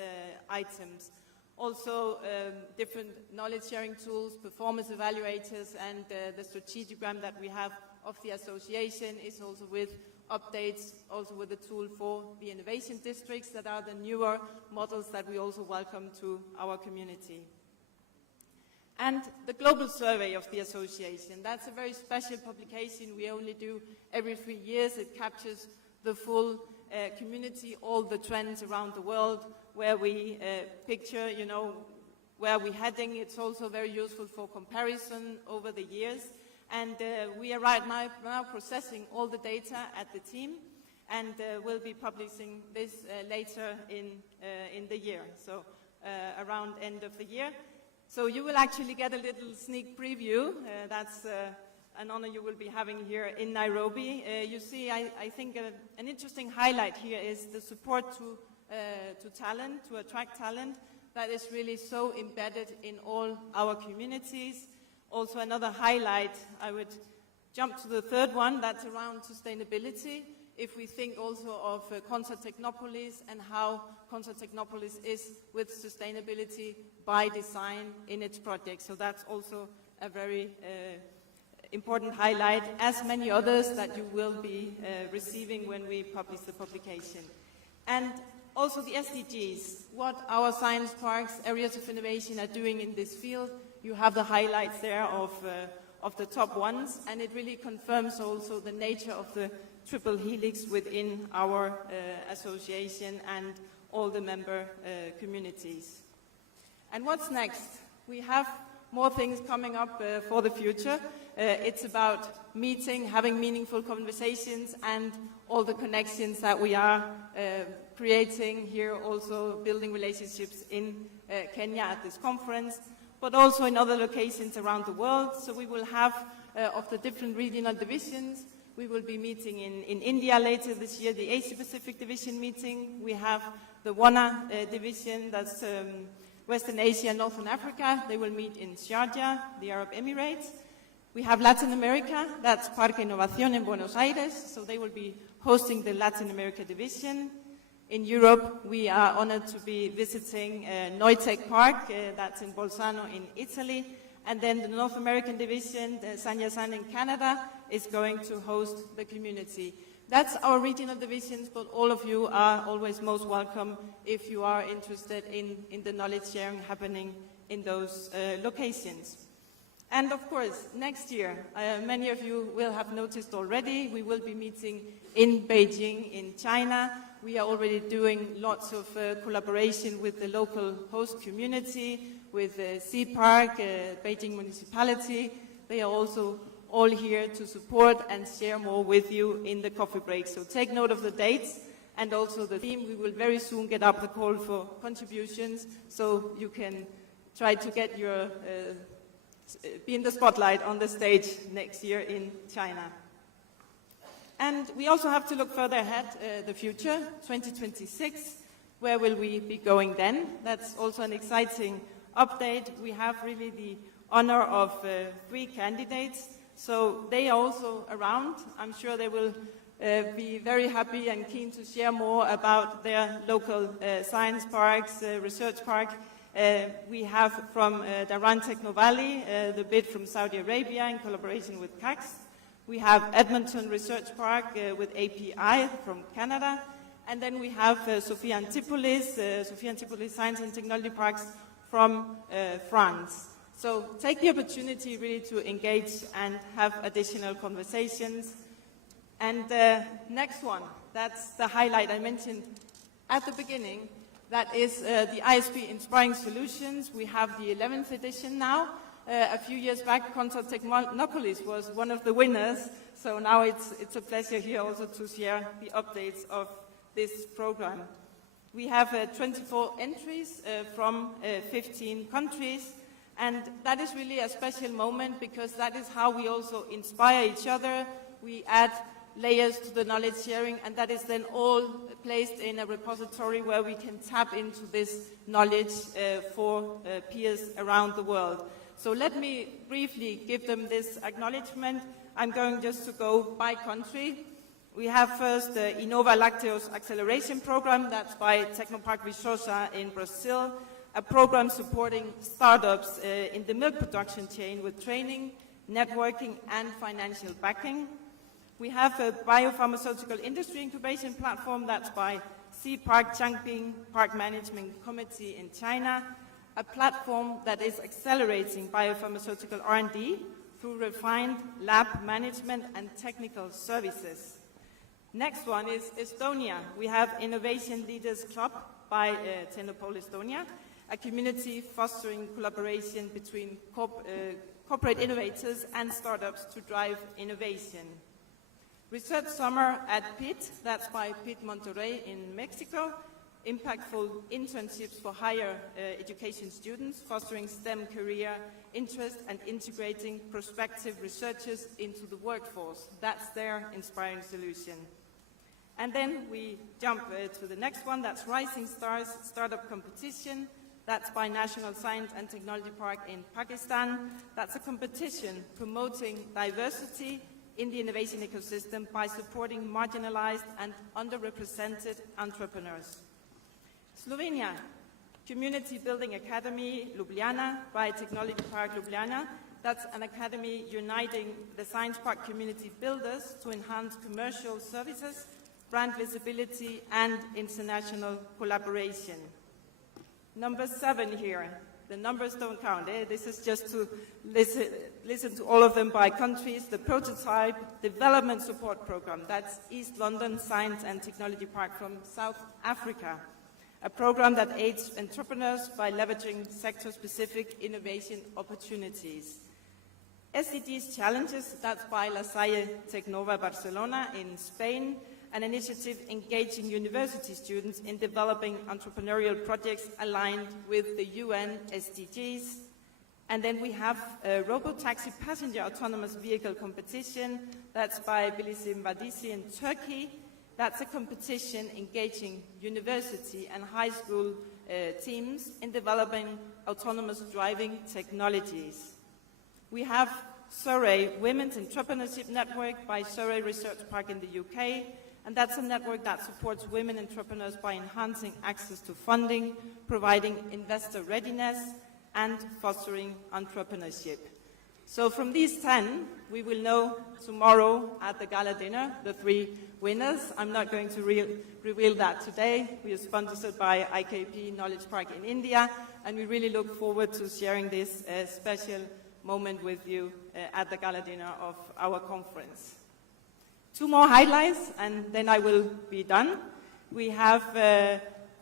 items. Also, different knowledge-sharing tools, performance evaluators, and the strategogram that we have of the association is also with updates, also with a tool for the innovation districts that are the newer models that we also welcome to our community. And the global survey of the association, that's a very special publication we only do every 3 years. It captures the full community, all the trends around the world, where we picture, you know, where we're heading. It's also very useful for comparison over the years. And we are right now processing all the data at the team, and we'll be publishing this later in the year, so around end of the year. So you will actually get a little sneak preview. That's an honor you will be having here in Nairobi. You see, I think an interesting highlight here is the support to talent, to attract talent, that is really so embedded in all our communities. Also another highlight, I would jump to the third one, that's around sustainability. If we think also of Concert Technopolis and how Concert Technopolis is with sustainability by design in its project. So that's also a very important highlight, as many others that you will be receiving when we publish the publication. And also the SDGs, what our science parks, areas of innovation are doing in this field. You have the highlights there of the top ones, and it really confirms also the nature of the triple helix within our association and all the member communities. And what's next? We have more things coming up for the future. It's about meeting, having meaningful conversations, and all the connections that we are creating here, also building relationships in Kenya at this conference, but also in other locations around the world. So we will have, of the different regional divisions, we will be meeting in India later this year, the Asia-Pacific Division meeting. We have the WANA division, that's Western Asia and Northern Africa. They will meet in Sharjah, the Arab Emirates. We have Latin America, that's Parque Innovación in Buenos Aires, so they will be hosting the Latin America division. In Europe, we are honored to be visiting Neutech Park, that's in Bolzano in Italy. And then the North American division, the San in Canada, is going to host the community. That's our regional divisions, but all of you are always most welcome if you are interested in the knowledge sharing happening in those locations. And of course, next year, many of you will have noticed already, we will be meeting in Beijing, in China. We are already doing lots of collaboration with the local host community, with Sea Park, Beijing municipality. They are also all here to support and share more with you in the coffee break. So take note of the dates and also the theme. We will very soon get up the call for contributions, so you can try to get your be in the spotlight on the stage next year in China. And we also have to look further ahead, the future, 2026. Where will we be going then? That's also an exciting update. We have really the honor of 3 candidates. So they are also around. I'm sure they will be very happy and keen to share more about their local science parks, research park. We have from Dharan Techno Valley, the bid from Saudi Arabia in collaboration with CAX. We have Edmonton Research Park with API from Canada. And then we have Sophia Antipolis Science and Technology Parks from France. So take the opportunity really to engage and have additional conversations. And next one, that's the highlight I mentioned at the beginning. That is the ISP Inspiring Solutions. We have the 11th edition now. A few years back, Concert Technopolis was one of the winners. So now it's a pleasure here also to share the updates of this program. We have 24 entries from 15 countries. And that is really a special moment because that is how we also inspire each other. we add layers to the knowledge sharing, and that is then all placed in a repository where we can tap into this knowledge for peers around the world. So let me briefly give them this acknowledgement. I'm going just to go by country. We have first the Innova Lacteos Acceleration Program, that's by Tecnopark Viçosa in Brazil, a program supporting startups in the milk production chain with training, networking, and financial backing. We have a biopharmaceutical industry incubation platform, that's by C-Park Changping Park Management Committee in China, a platform that is accelerating biopharmaceutical R&D through refined lab management and technical services. Next one is Estonia. We have Innovation Leaders Club by Tenopol Estonia, a community fostering collaboration between corporate innovators and startups to drive innovation. Research Summer at PIT, that's by PIT Monterrey in Mexico, impactful internships for higher education students, fostering STEM career interest and integrating prospective researchers into the workforce. That's their inspiring solution. And then we jump to the next one, that's Rising Stars Startup Competition. That's by National Science and Technology Park in Pakistan. That's a competition promoting diversity in the innovation ecosystem by supporting marginalized and underrepresented entrepreneurs. Slovenia, Community Building Academy Ljubljana by Technology Park Ljubljana. That's an academy uniting the Science Park community builders to enhance commercial services, brand visibility, and international collaboration. Number 7 here. The numbers don't count. This is just to listen to all of them by countries. The Prototype Development Support Program. That's East London Science and Technology Park from South Africa. A program that aids entrepreneurs by leveraging sector-specific innovation opportunities. SDGs Challenges, that's by La Salle Tecnova Barcelona in Spain, an initiative engaging university students in developing entrepreneurial projects aligned with the UN SDGs. And then we have a robotaxi passenger autonomous vehicle competition, that's by Bilisim Vadisi in Turkey. That's a competition engaging university and high school teams in developing autonomous driving technologies. We have Surrey Women's Entrepreneurship Network by Surrey Research Park in the UK, and that's a network that supports women entrepreneurs by enhancing access to funding, providing investor readiness, and fostering entrepreneurship. So from these 10, we will know tomorrow at the gala dinner the 3 winners. I'm not going to reveal that today. We are sponsored by IKP Knowledge Park in India, and we really look forward to sharing this special moment with you at the gala dinner of our conference. 2 more highlights, and then I will be done. We have,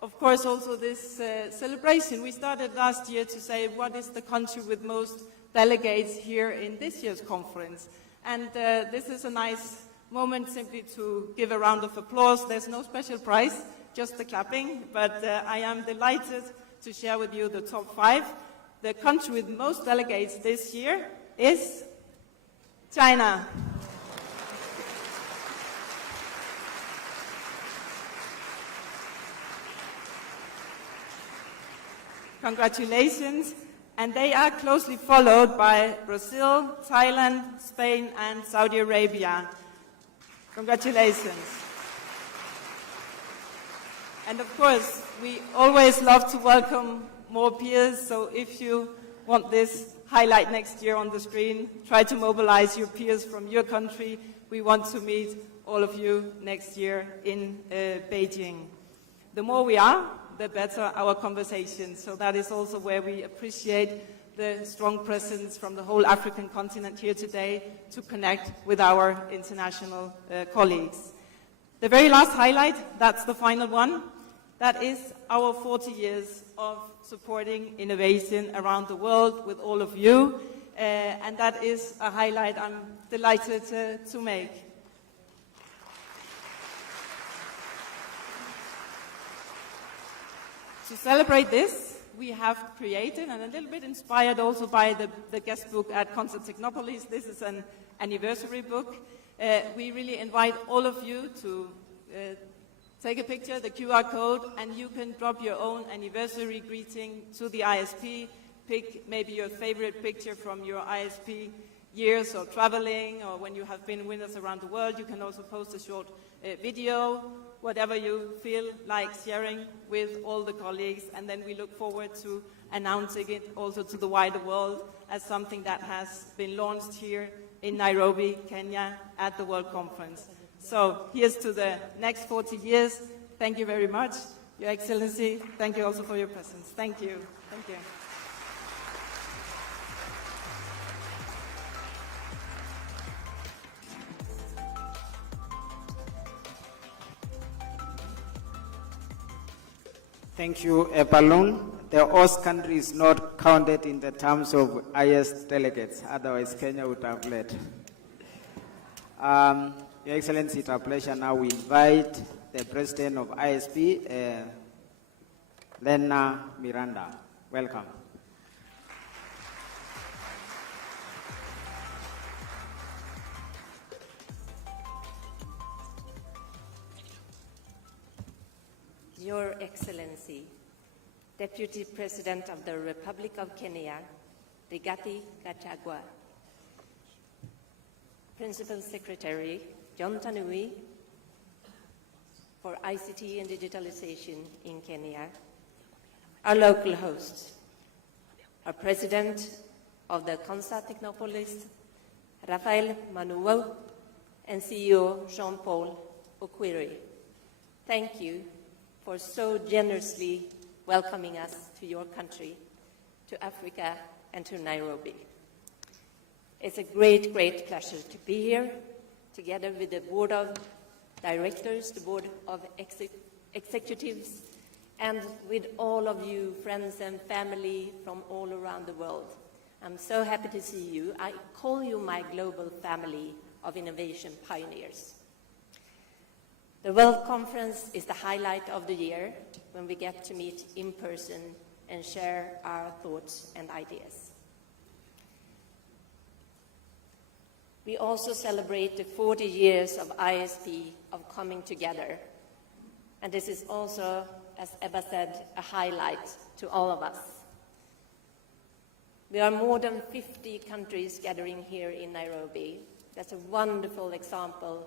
of course, also this celebration. We started last year to say, what is the country with most delegates here in this year's conference? And this is a nice moment simply to give a round of applause. There's no special prize, just the clapping, but I am delighted to share with you the top 5. The country with most delegates this year is China. Congratulations. And they are closely followed by Brazil, Thailand, Spain, and Saudi Arabia. Congratulations. And of course, we always love to welcome more peers, so if you want this highlight next year on the screen, try to mobilize your peers from your country. We want to meet all of you next year in Beijing. The more we are, the better our conversation. So that is also where we appreciate the strong presence from the whole African continent here today to connect with our international colleagues. The very last highlight, that's the final one, that is our 40 years of supporting innovation around the world with all of you, and that is a highlight I'm delighted to make. To celebrate this, we have created, and a little bit inspired also by the guest book at Concert Technopolis, this is an anniversary book. we really invite all of you to take a picture, the QR code, and you can drop your own anniversary greeting to the ISP. Pick maybe your favorite picture from your ISP years or traveling or when you have been with us around the world. You can also post a short video, whatever you feel like sharing with all the colleagues, and then we look forward to announcing it also to the wider world as something that has been launched here in Nairobi, Kenya, at the World Conference. So here's to the next 40 years. Thank you very much, Your Excellency. Thank you also for your presence. Thank you. Thank you. Thank you, Balloon. The host country is not counted in the terms of IS delegates, otherwise Kenya would have led. Your Excellency, it's a pleasure. Now we invite the President of ISP, Lena Miranda. Welcome. Your Excellency, Deputy President of the Republic of Kenya, Rigathi Gacahgua, Principal Secretary John Tanui for ICT and Digitalization in Kenya, our local hosts, our President of the Consa Technopolis, Rafael Manuel, and CEO Jean-Paul Okwiri. Thank you for so generously welcoming us to your country, to Africa, and to Nairobi. It's a great, great pleasure to be here, together with the Board of Directors, the Board of Executives, and with all of you, friends and family from all around the world. I'm so happy to see you. I call you my global family of innovation pioneers. The World Conference is the highlight of the year when we get to meet in person and share our thoughts and ideas. We also celebrate the 40 years of ISP of coming together. And this is also, as Ebba said, a highlight to all of us. We are more than 50 countries gathering here in Nairobi. That's a wonderful example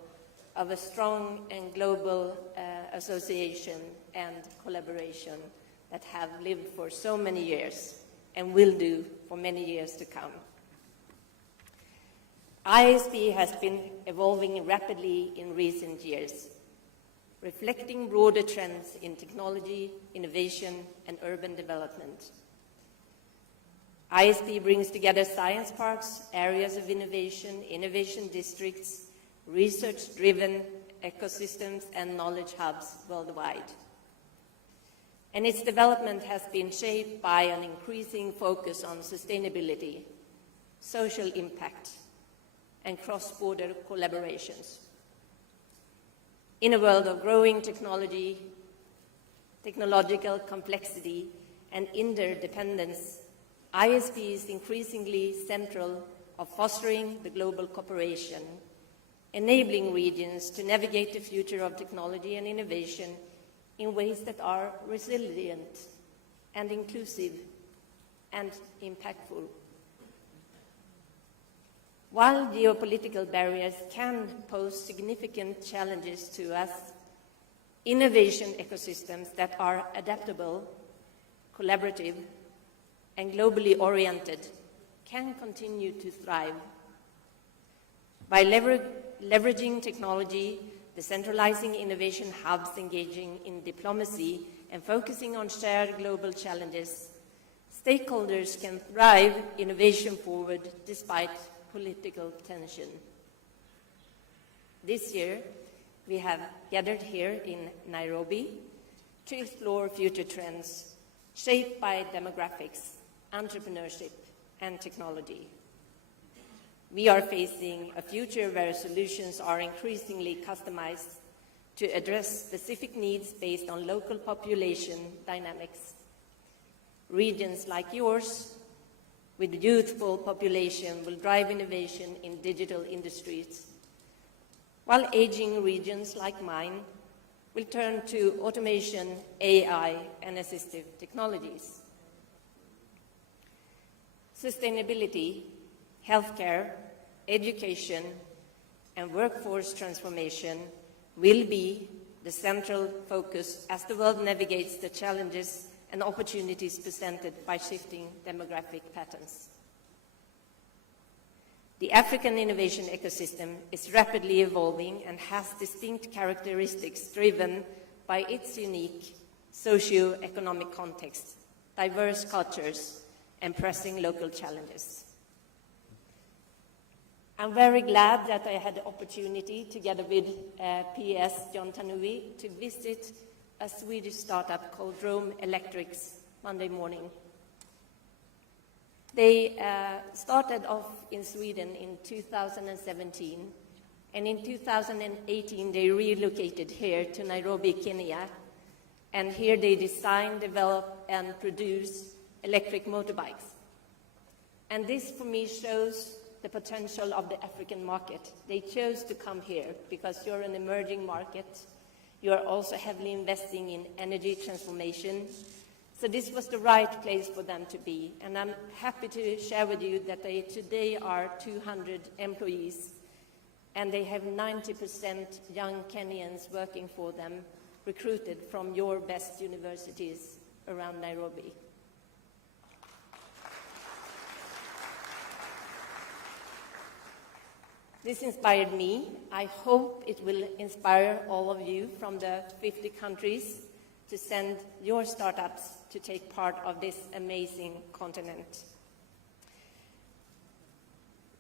of a strong and global association and collaboration that have lived for so many years and will do for many years to come. ISP has been evolving rapidly in recent years, reflecting broader trends in technology, innovation, and urban development. ISP brings together science parks, areas of innovation, innovation districts, research-driven ecosystems, and knowledge hubs worldwide. And its development has been shaped by an increasing focus on sustainability, social impact, and cross-border collaborations. In a world of growing technology, technological complexity, and interdependence, ISP is increasingly central of fostering the global cooperation, enabling regions to navigate the future of technology and innovation in ways that are resilient and inclusive and impactful. While geopolitical barriers can pose significant challenges to us, innovation ecosystems that are adaptable, collaborative, and globally oriented can continue to thrive. By leveraging technology, decentralizing innovation hubs, engaging in diplomacy, and focusing on shared global challenges, stakeholders can drive innovation forward despite political tension. This year, we have gathered here in Nairobi to explore future trends shaped by demographics, entrepreneurship, and technology. We are facing a future where solutions are increasingly customized to address specific needs based on local population dynamics. Regions like yours, with youthful population, will drive innovation in digital industries, while aging regions like mine will turn to automation, AI, and assistive technologies. Sustainability, healthcare, education, and workforce transformation will be the central focus as the world navigates the challenges and opportunities presented by shifting demographic patterns. The African innovation ecosystem is rapidly evolving and has distinct characteristics driven by its unique socio-economic context, diverse cultures, and pressing local challenges. I'm very glad that I had the opportunity, together with PS John Tanui, to visit a Swedish startup called Rome Electrics Monday morning. They started off in Sweden in 2017, and in 2018 they relocated here to Nairobi, Kenya, and here they design, develop, and produce electric motorbikes. And this, for me, shows the potential of the African market. They chose to come here because you're an emerging market. You are also heavily investing in energy transformation. So this was the right place for them to be. And I'm happy to share with you that they today are 200 employees, and they have 90% young Kenyans working for them, recruited from your best universities around Nairobi. This inspired me. I hope it will inspire all of you from the 50 countries to send your startups to take part of this amazing continent.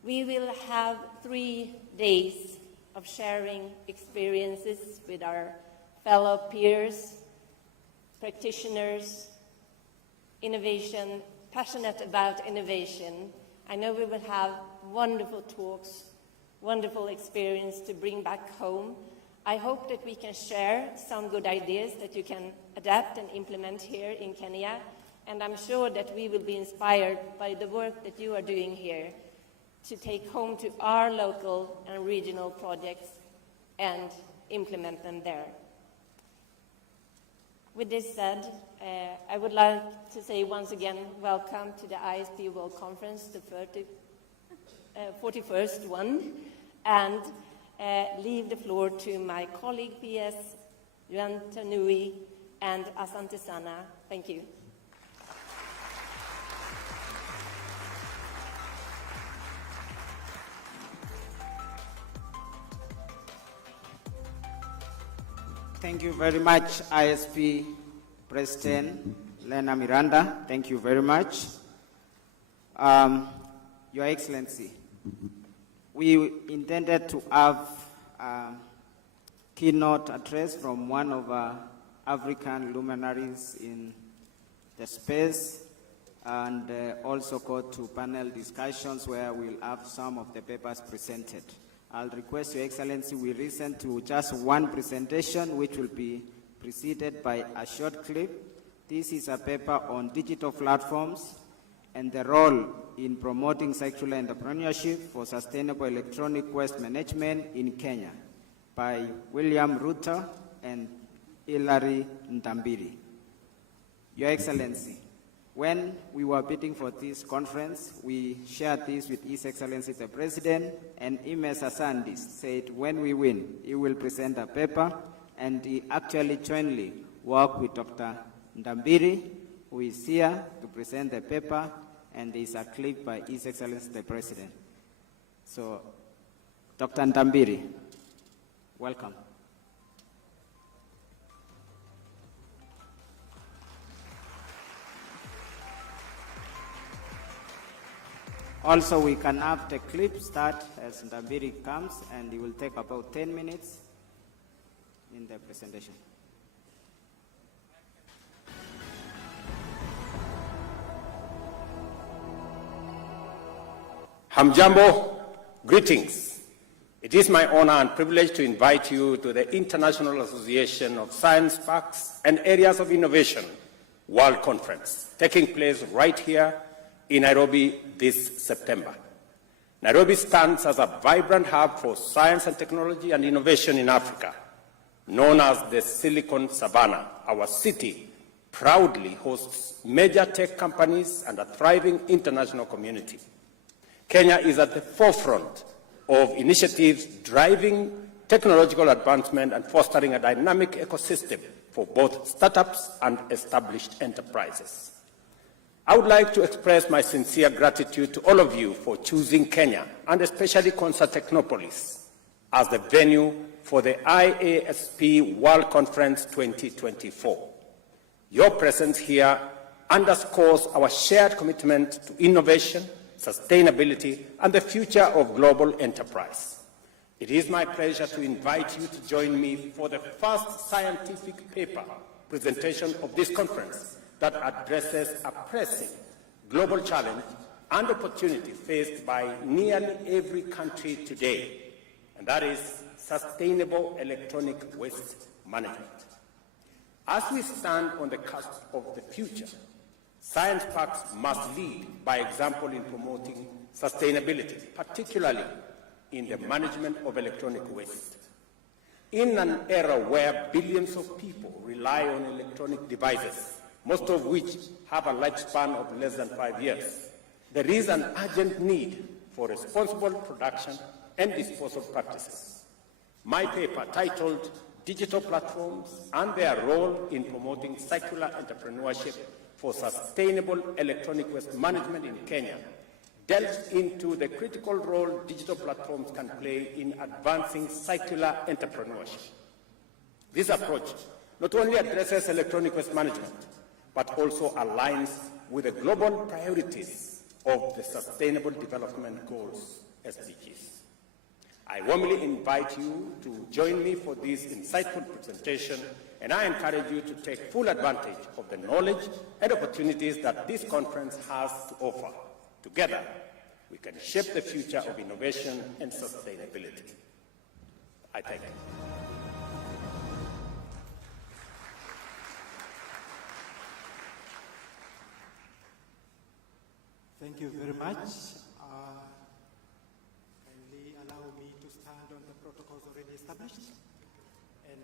We will have 3 days of sharing experiences with our fellow peers, practitioners, innovation, passionate about innovation. I know we will have wonderful talks, wonderful experience to bring back home. I hope that we can share some good ideas that you can adapt and implement here in Kenya, and I'm sure that we will be inspired by the work that you are doing here to take home to our local and regional projects and implement them there. With this said, I would like to say once again, welcome to the ISP World Conference, the 41st one, and leave the floor to my colleague PS, Juan Tanui, and Asante Sana. Thank you. Thank you very much, ISP President Lena Miranda. Thank you very much. Your Excellency, we intended to have a keynote address from one of our African luminaries in the space, and also go to panel discussions where we'll have some of the papers presented. I'll request Your Excellency we listen to just one presentation, which will be preceded by a short clip. This is a paper on digital platforms and the role in promoting circular entrepreneurship for sustainable electronic waste management in Kenya by William Ruto and Hilary Ndambiri. Your Excellency, when we were bidding for this conference, we shared this with His Excellency the President, and Ms. Asandis said when we win, he will present a paper, and he actually jointly worked with Dr. Ndambiri, who is here to present the paper, and there is a clip by His Excellency the President. So, Dr. Ndambiri, welcome. Also, we can have the clip start as Ndambiri comes, and it will take about 10 minutes in the presentation. Hamjambo, greetings. It is my honor and privilege to invite you to the International Association of Science Parks and Areas of Innovation World Conference, taking place right here in Nairobi this September. Nairobi stands as a vibrant hub for science and technology and innovation in Africa. Known as the Silicon Savannah, our city proudly hosts major tech companies and a thriving international community. Kenya is at the forefront of initiatives driving technological advancement and fostering a dynamic ecosystem for both startups and established enterprises. I would like to express my sincere gratitude to all of you for choosing Kenya, and especially Konsa Technopolis, as the venue for the IASP World Conference 2024. Your presence here underscores our shared commitment to innovation, sustainability, and the future of global enterprise. It is my pleasure to invite you to join me for the first scientific paper presentation of this conference that addresses a pressing global challenge and opportunity faced by nearly every country today, and that is sustainable electronic waste management. As we stand on the cusp of the future, science parks must lead by example in promoting sustainability, particularly in the management of electronic waste. In an era where billions of people rely on electronic devices, most of which have a lifespan of less than 5 years, there is an urgent need for responsible production and disposal practices. My paper, titled Digital Platforms and Their Role in Promoting Circular Entrepreneurship for Sustainable Electronic Waste Management in Kenya, delves into the critical role digital platforms can play in advancing circular entrepreneurship. This approach not only addresses electronic waste management, but also aligns with the global priorities of the Sustainable Development Goals, SDGs. I warmly invite you to join me for this insightful presentation, and I encourage you to take full advantage of the knowledge and opportunities that this conference has to offer. Together, we can shape the future of innovation and sustainability. I thank you. Thank you very much. Kindly allow me to stand on the protocols already established and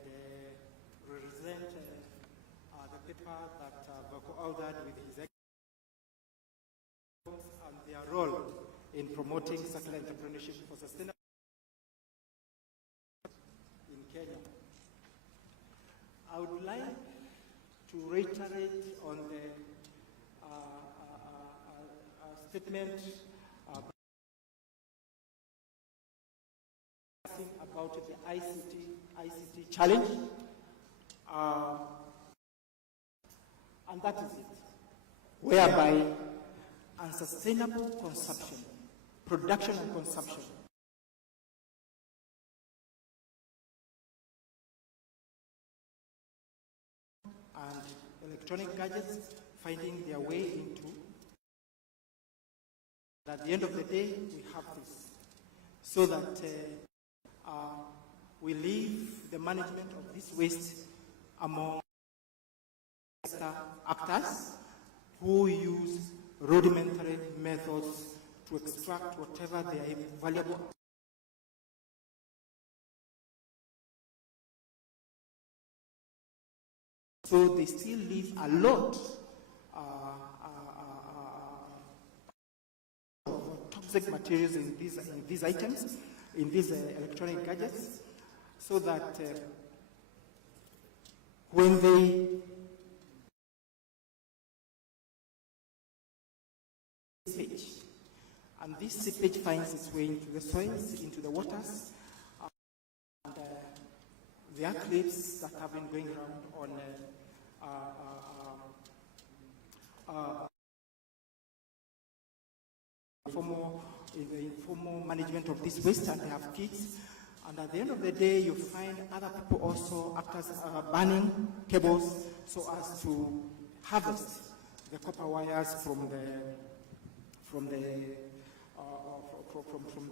represent the paper that co-authored with his experts and their role in promoting circular entrepreneurship for sustainable in Kenya. I would like to reiterate on the statement about the ICT challenge, and that is it, whereby unsustainable consumption, production and consumption and electronic gadgets finding their way into. At the end of the day, we have this, so that we leave the management of this waste among actors who use rudimentary methods to extract whatever they are valuable. So they still leave a lot toxic materials in these items, in these electronic gadgets, so that when they seepage, and this seepage finds its way into the soils, into the waters, and there are clips that have been going around on in the informal management of this waste, and they have kids. And at the end of the day, you find other people also, actors, burning cables so as to harvest the copper wires from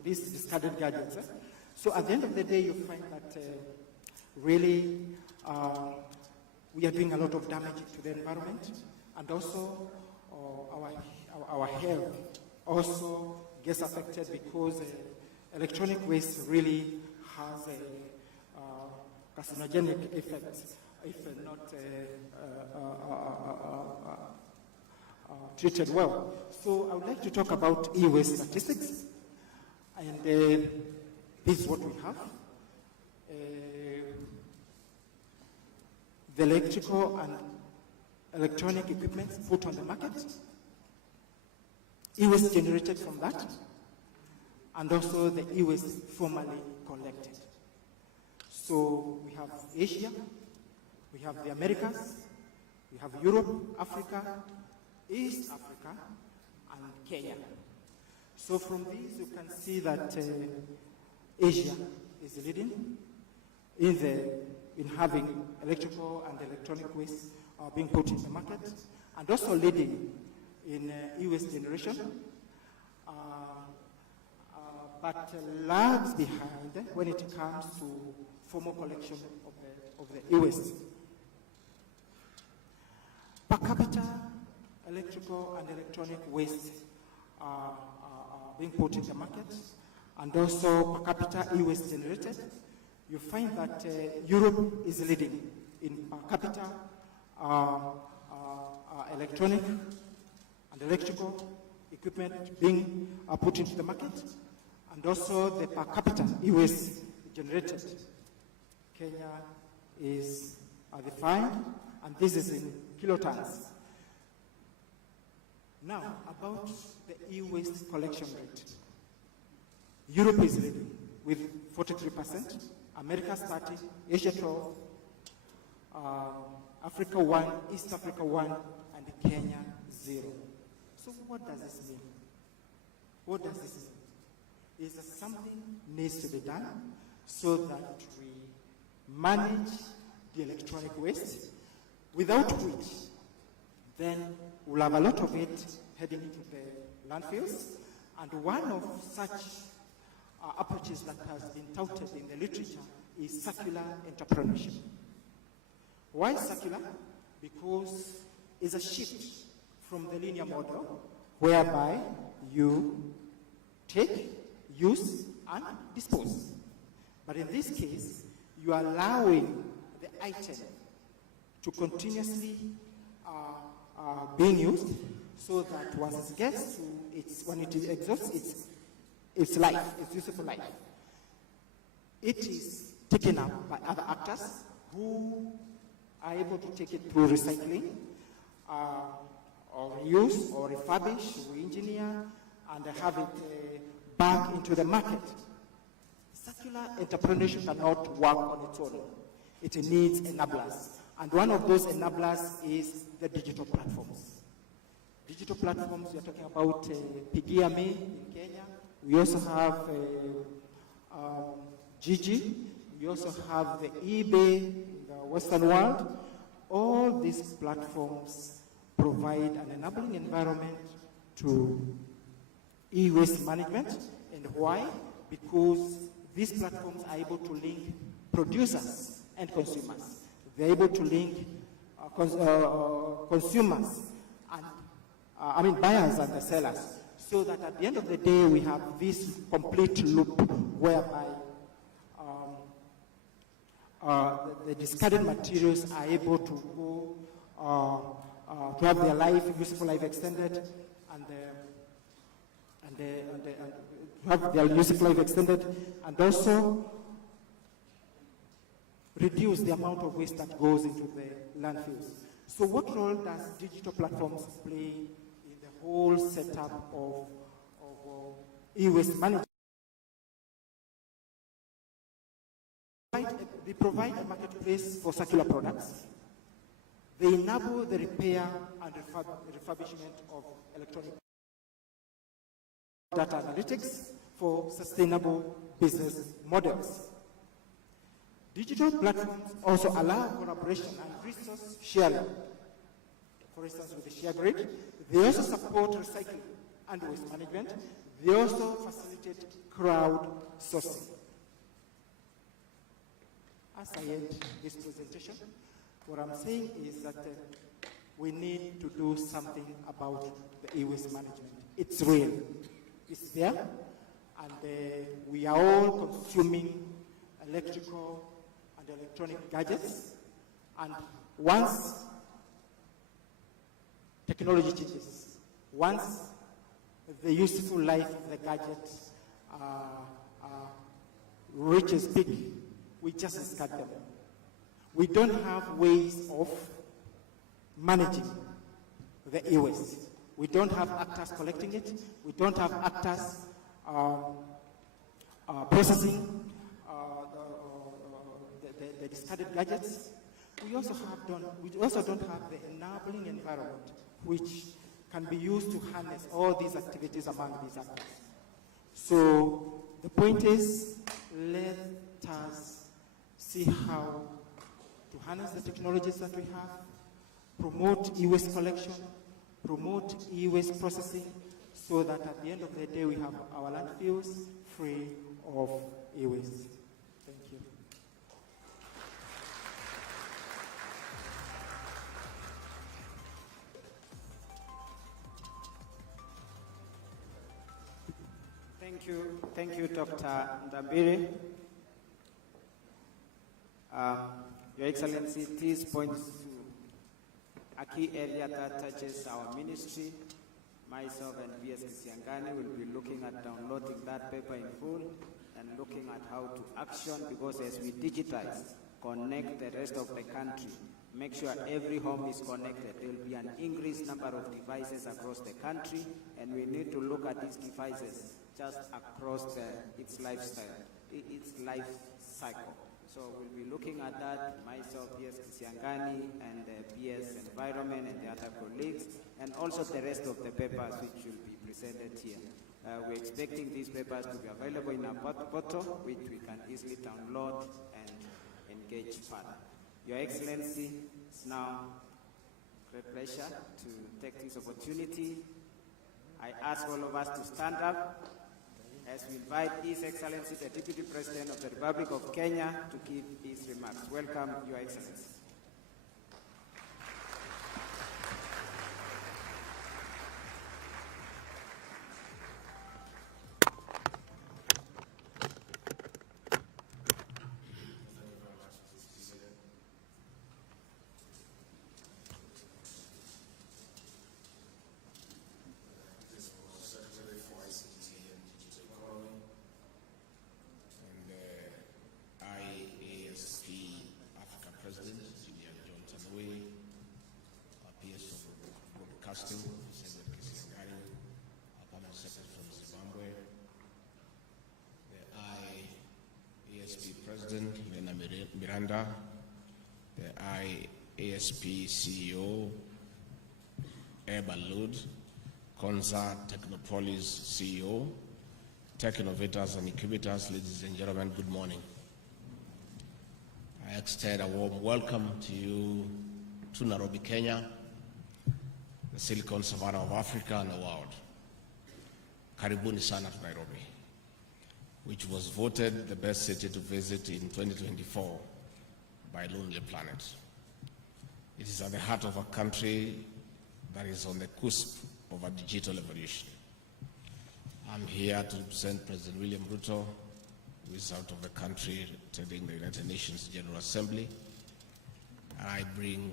these discarded gadgets. So at the end of the day, you find that really we are doing a lot of damage to the environment, and also our health. Also, gets affected because electronic waste really has a carcinogenic effect if not treated well. So I would like to talk about e-waste statistics, and this is what we have. The electrical and electronic equipment put on the market, e-waste generated from that, and also the e-waste formally collected. So we have Asia, we have the Americas, we have Europe, Africa, East Africa, and Kenya. So from these you can see that Asia is leading in having electrical and electronic waste being put in the market, and also leading in e-waste generation, but lags behind when it comes to formal collection of the e-waste. Per capita, electrical and electronic waste are being put in the market, and also per capita e-waste generated. You find that Europe is leading in per capita electronic and electrical equipment being put into the market, and also the per capita e-waste generated. Kenya is defined, and this is in kilotons. Now, about the e-waste collection rate. Europe is leading with 43%, America 30%, Asia 12%, Africa 1%, East Africa 1%, and Kenya 0%. So what does this mean? What does this mean? Is that something needs to be done so that we manage the electronic waste, without which then we'll have a lot of it heading into the landfills. And one of such approaches that has been touted in the literature is circular entrepreneurship. Why circular? Because it's a shift from the linear model whereby you take, use, and dispose. But in this case, you are allowing the item to continuously being used, so that once it gets to when it exhausts its life, its useful life, it is taken up by other actors who are able to take it through recycling, or reuse, or refurbish, re-engineer, and have it back into the market. Circular entrepreneurship cannot work on its own. It needs enablers. And one of those enablers is the digital platforms. Digital platforms, we are talking about Pigia Me in Kenya. We also have Gigi. We also have the eBay in the Western world. All these platforms provide an enabling environment to e-waste management. And why? Because these platforms are able to link producers and consumers. They're able to link consumers and buyers and the sellers, so that at the end of the day we have this complete loop whereby the discarded materials are able to go to have their useful life extended, and have their useful life extended, and also reduce the amount of waste that goes into the landfills. So what role does digital platforms play in the whole setup of e-waste management? They provide a marketplace for circular products. They enable the repair and refurbishment of electronic data analytics for sustainable business models. Digital platforms also allow collaboration and resource sharing. For instance, with the share grid, they also support recycling and waste management. They also facilitate crowdsourcing. As I end this presentation, what I'm saying is that we need to do something about the e-waste management. It's real. is there, and we are all consuming electrical and electronic gadgets, and once technology changes, once the useful life of the gadget reaches peak, we just discard them. We don't have ways of managing the e-waste. We don't have actors collecting it. We don't have actors processing the discarded gadgets. We also don't have the enabling environment which can be used to harness all these activities among these actors. So the point is, let us see how to harness the technologies that we have, promote e-waste collection, promote e-waste processing, so that at the end of the day we have our landfills free of e-waste. Thank you. Thank you, Dr. Ndambiri. Your Excellency, this points to a key area that touches our ministry. Myself and V.S. Kisiangani will be looking at downloading that paper in full and looking at how to action, because as we digitize, connect the rest of the country, make sure every home is connected, there will be an increased number of devices across the country, and we need to look at these devices just across its lifestyle, its life cycle. So we'll be looking at that, myself, P.S. Kisiangani, and P.S. Environment, and the other colleagues, and also the rest of the papers which will be presented here. We're expecting these papers to be available in our portal, which we can easily download and engage further. Your Excellency, it's now a great pleasure to take this opportunity. I ask all of us to stand up as we invite His Excellency, the Deputy President of the Republic of Kenya, to give his remarks. Welcome, Your Excellency. President Lena Miranda, the ISP CEO, Ebalud, Konza Technopolis CEO, Tech Innovators and Incubators, ladies and gentlemen, good morning. I extend a warm welcome to you to Nairobi, Kenya, the Silicon Savannah of Africa and the world. Karibuni sana to Nairobi, which was voted the best city to visit in 2024 by Lonely Planet. It is at the heart of a country that is on the cusp of a digital evolution. I'm here to represent President William Ruto, who is out of the country attending the United Nations General Assembly, and I bring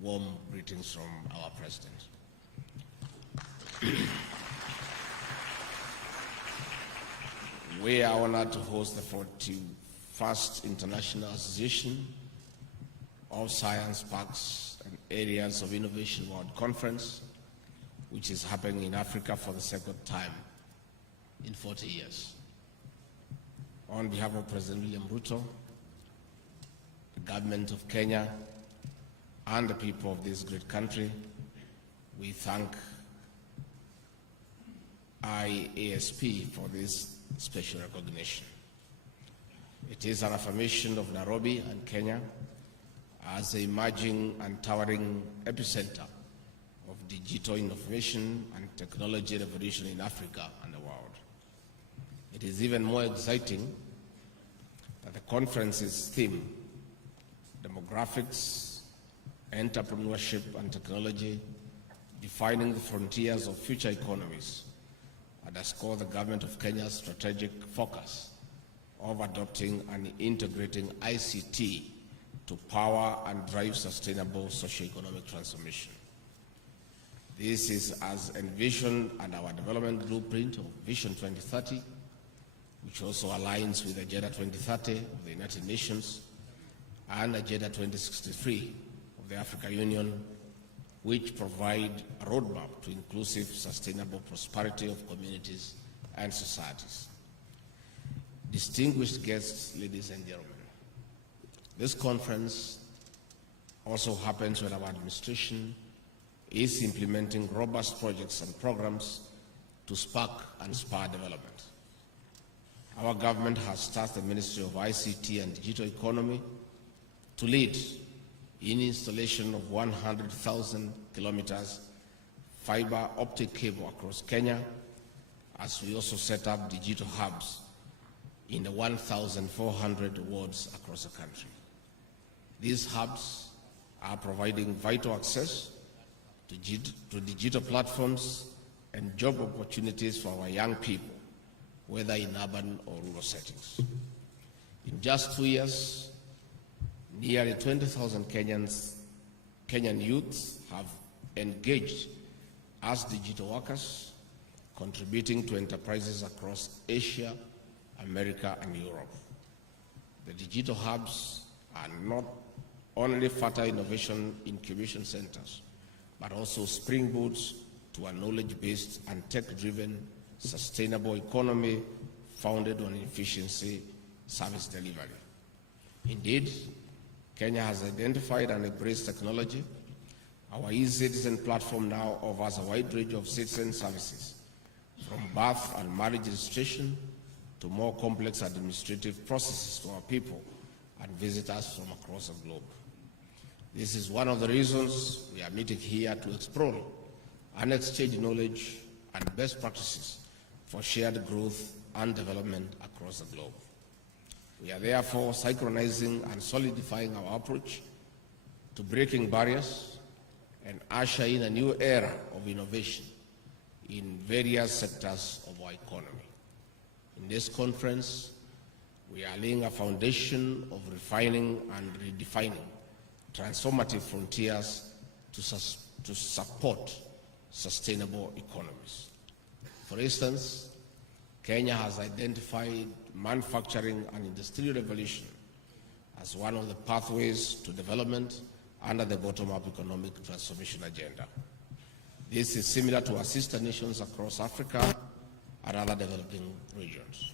warm greetings from our President. We are honored to host the 41st International Association of Science Parks and Areas of Innovation World Conference, which is happening in Africa for the second time in 40 years. On behalf of President William Ruto, the government of Kenya, and the people of this great country, we thank IASP for this special recognition. It is an affirmation of Nairobi and Kenya as the emerging and towering epicenter of digital innovation and technology revolution in Africa and the world. It is even more exciting that the conference's theme, demographics, entrepreneurship and technology, defining the frontiers of future economies, underscore the government of Kenya's strategic focus of adopting and integrating ICT to power and drive sustainable socio-economic transformation. This is as envisioned in our development blueprint of Vision 2030, which also aligns with Agenda 2030 of the United Nations and Agenda 2063 of the African Union, which provide a roadmap to inclusive, sustainable prosperity of communities and societies. Distinguished guests, ladies and gentlemen, this conference also happens when our administration is implementing robust projects and programs to spark and spur development. Our government has tasked the Ministry of ICT and Digital Economy to lead in installation of 100,000 kilometers fiber optic cable across Kenya, as we also set up digital hubs in the 1,400 wards across the country. These hubs are providing vital access to digital platforms and job opportunities for our young people, whether in urban or rural settings. In just 2 years, nearly 20,000 Kenyan youths have engaged as digital workers, contributing to enterprises across Asia, America, and Europe. The digital hubs are not only fertile innovation incubation centers, but also springboards to a knowledge-based and tech-driven sustainable economy founded on efficiency service delivery. Indeed, Kenya has identified and embraced technology. Our e-citizen platform now offers a wide range of citizen services, from birth and marriage registration to more complex administrative processes to our people and visitors from across the globe. This is one of the reasons we are meeting here to explore and exchange knowledge and best practices for shared growth and development across the globe. We are therefore synchronizing and solidifying our approach to breaking barriers and usher in a new era of innovation in various sectors of our economy. In this conference, we are laying a foundation of refining and redefining transformative frontiers to support sustainable economies. For instance, Kenya has identified manufacturing and industrial revolution as one of the pathways to development under the bottom-up economic transformation agenda. This is similar to our sister nations across Africa and other developing regions.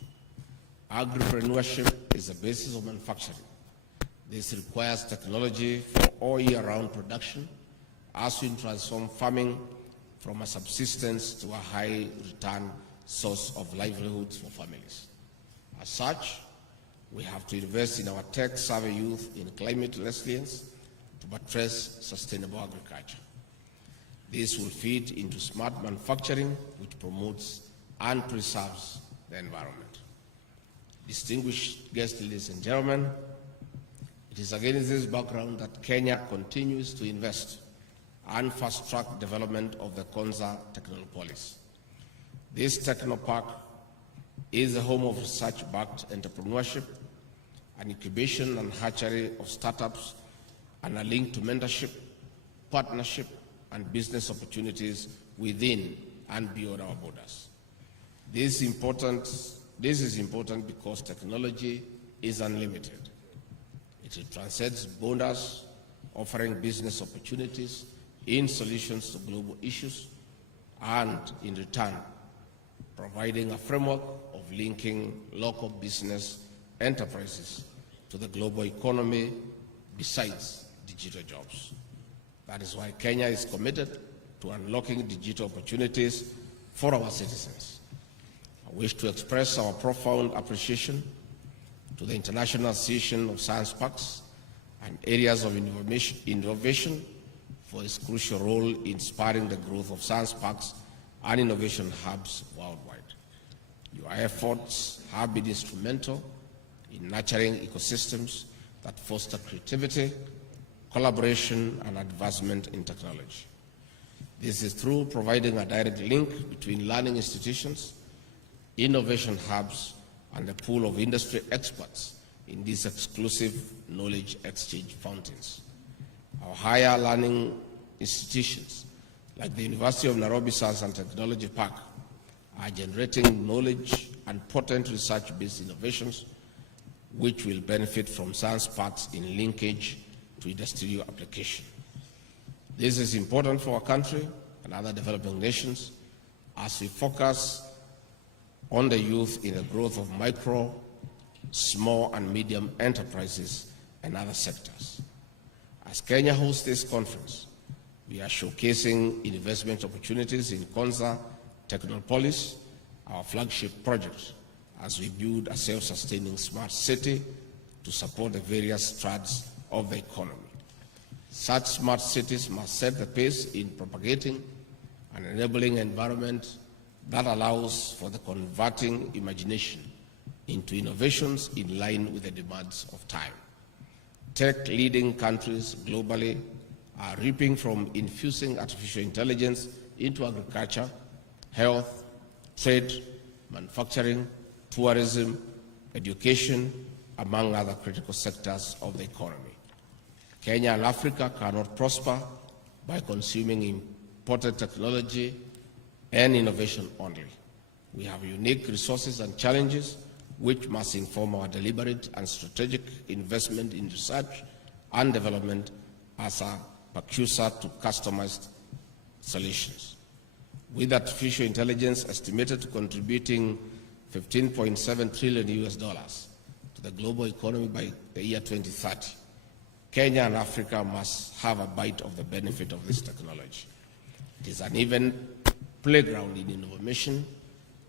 Agripreneurship is the basis of manufacturing. This requires technology for all year-round production as we transform farming from a subsistence to a high-return source of livelihoods for families. As such, we have to invest in our tech-savvy youth in climate resilience to buttress sustainable agriculture. This will feed into smart manufacturing, which promotes and preserves the environment. Distinguished guests, ladies and gentlemen, it is against this background that Kenya continues to invest and fast-track development of the Konza Technopolis. This technopark is the home of research-backed entrepreneurship, an incubation and hatchery of startups, and a link to mentorship, partnership, and business opportunities within and beyond our borders. This is important because technology is unlimited. It transcends borders, offering business opportunities in solutions to global issues, and in return, providing a framework of linking local business enterprises to the global economy besides digital jobs. That is why Kenya is committed to unlocking digital opportunities for our citizens. I wish to express our profound appreciation to the International Association of Science Parks and Areas of Innovation for its crucial role in spurring the growth of science parks and innovation hubs worldwide. Your efforts have been instrumental in nurturing ecosystems that foster creativity, collaboration, and advancement in technology. This is through providing a direct link between learning institutions innovation hubs, and a pool of industry experts in these exclusive knowledge exchange fountains. Our higher learning institutions, like the University of Nairobi Science and Technology Park, are generating knowledge and potent research-based innovations which will benefit from science parks in linkage to industrial application. This is important for our country and other developing nations as we focus on the youth in the growth of micro, small and medium enterprises and other sectors. As Kenya hosts this conference, we are showcasing investment opportunities in Konza Technopolis, our flagship project, as we build a self-sustaining smart city to support the various strands of the economy. Such smart cities must set the pace in propagating an enabling environment that allows for the converting imagination into innovations in line with the demands of time. Tech-leading countries globally are reaping from infusing artificial intelligence into agriculture, health, trade, manufacturing, tourism, education, among other critical sectors of the economy. Kenya and Africa cannot prosper by consuming imported technology and innovation only. We have unique resources and challenges which must inform our deliberate and strategic investment in research and development as a precursor to customized solutions. With artificial intelligence estimated to contributing $15.7 trillion to the global economy by the year 2030, Kenya and Africa must have a bite of the benefit of this technology. It is an even playground in innovation.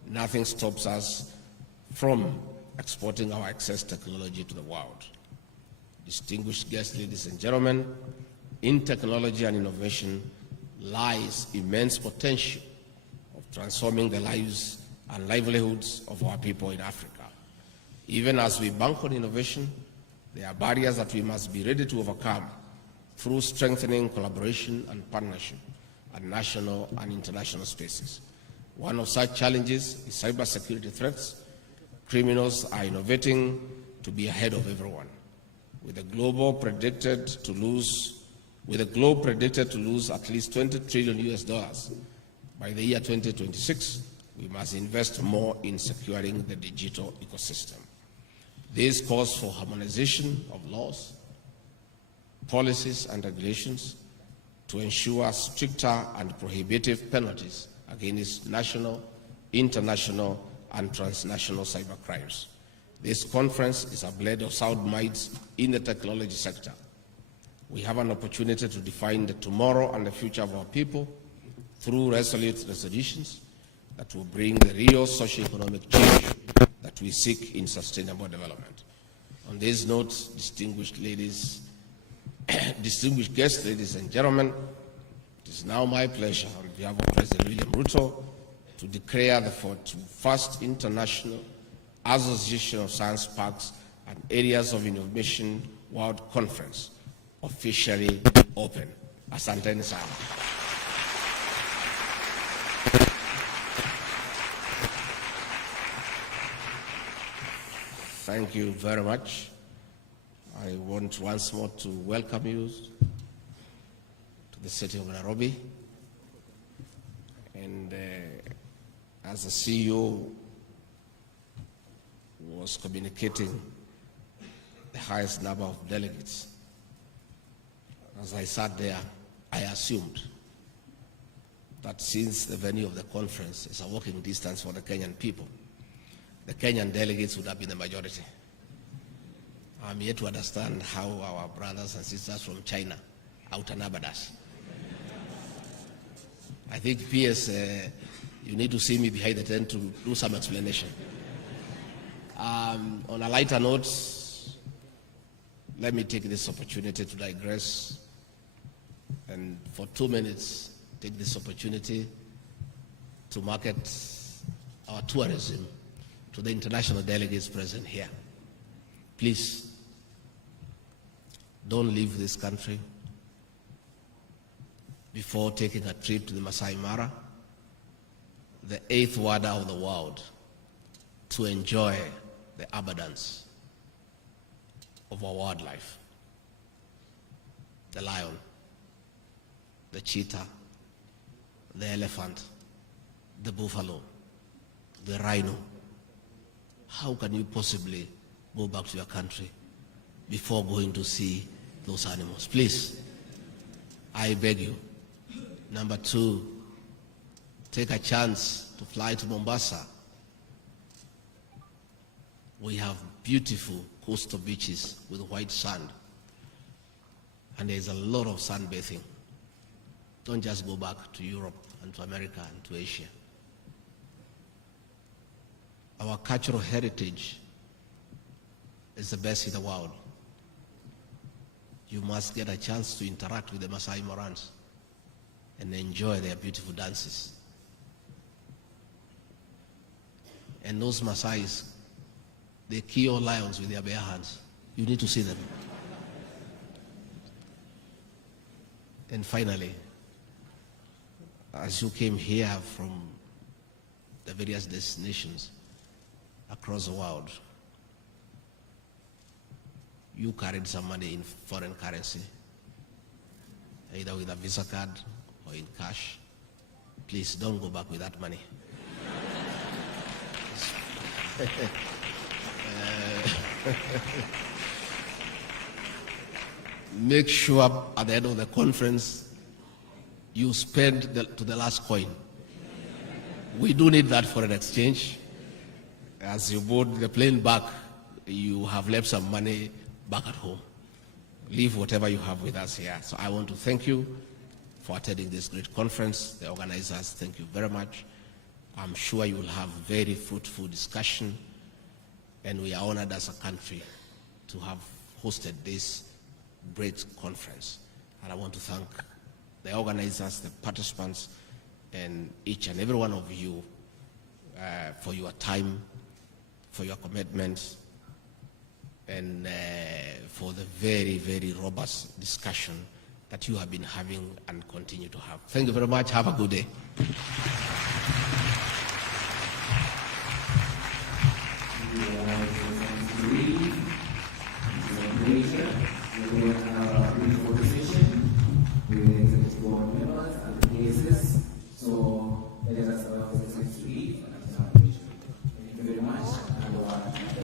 Nothing stops us from exporting our excess technology to the world. Distinguished guests, ladies and gentlemen, in technology and innovation lies immense potential of transforming the lives and livelihoods of our people in Africa. Even as we bank on innovation, there are barriers that we must be ready to overcome through strengthening collaboration and partnership at national and international spaces. One of such challenges is cybersecurity threats. Criminals are innovating to be ahead of everyone. With the globe predicted to lose at least $20 trillion by the year 2026, we must invest more in securing the digital ecosystem. This calls for harmonization of laws, policies, and regulations to ensure stricter and prohibitive penalties against national, international, and transnational cybercrimes. This conference is a blend of sound minds in the technology sector. We have an opportunity to define the tomorrow and the future of our people through resolute resolutions that will bring the real socio-economic change that we seek in sustainable development. On this note, distinguished guests, ladies and gentlemen, it is now my pleasure on behalf of President William Ruto to declare the 41st International Association of Science Parks and Areas of Innovation World Conference officially open. Asanteni sana. Thank you very much. I want once more to welcome you to the city of Nairobi. And as the CEO was communicating the highest number of delegates, as I sat there, I assumed that since the venue of the conference is a walking distance for the Kenyan people, the Kenyan delegates would have been the majority. I'm yet to understand how our brothers and sisters from China outnumbered us. I think, PS, you need to see me behind the tent to do some explanation. On a lighter note, let me take this opportunity to digress and for 2 minutes take this opportunity to market our tourism to the international delegates present here. Please, don't leave this country before taking a trip to the Masai Mara, the 8th wonder of the world, to enjoy the abundance of our wildlife. The lion, the cheetah, the elephant, the buffalo, the rhino. How can you possibly go back to your country before going to see those animals? Please, I beg you. Number two, take a chance to fly to Mombasa. We have beautiful coastal beaches with white sand, and there's a lot of sunbathing. Don't just go back to Europe and to America and to Asia. Our cultural heritage is the best in the world. You must get a chance to interact with the Maasai Marans and enjoy their beautiful dances. And those Maasais, they kill lions with their bare hands. You need to see them. And finally, as you came here from the various destinations across the world, you carried some money in foreign currency, either with a Visa card or in cash. Please don't go back with that money. Make sure at the end of the conference you spend to the last coin. We do need that for an exchange. As you board the plane back, you have left some money back at home. Leave whatever you have with us here. So I want to thank you for attending this great conference. The organizers, thank you very much. I'm sure you will have very fruitful discussion, and we are honored as a country to have hosted this great conference. And I want to thank the organizers, the participants, and each and every one of you for your time, for your commitment, and for the very, very robust discussion that you have been having and continue to have. Thank you very much. Have a good day.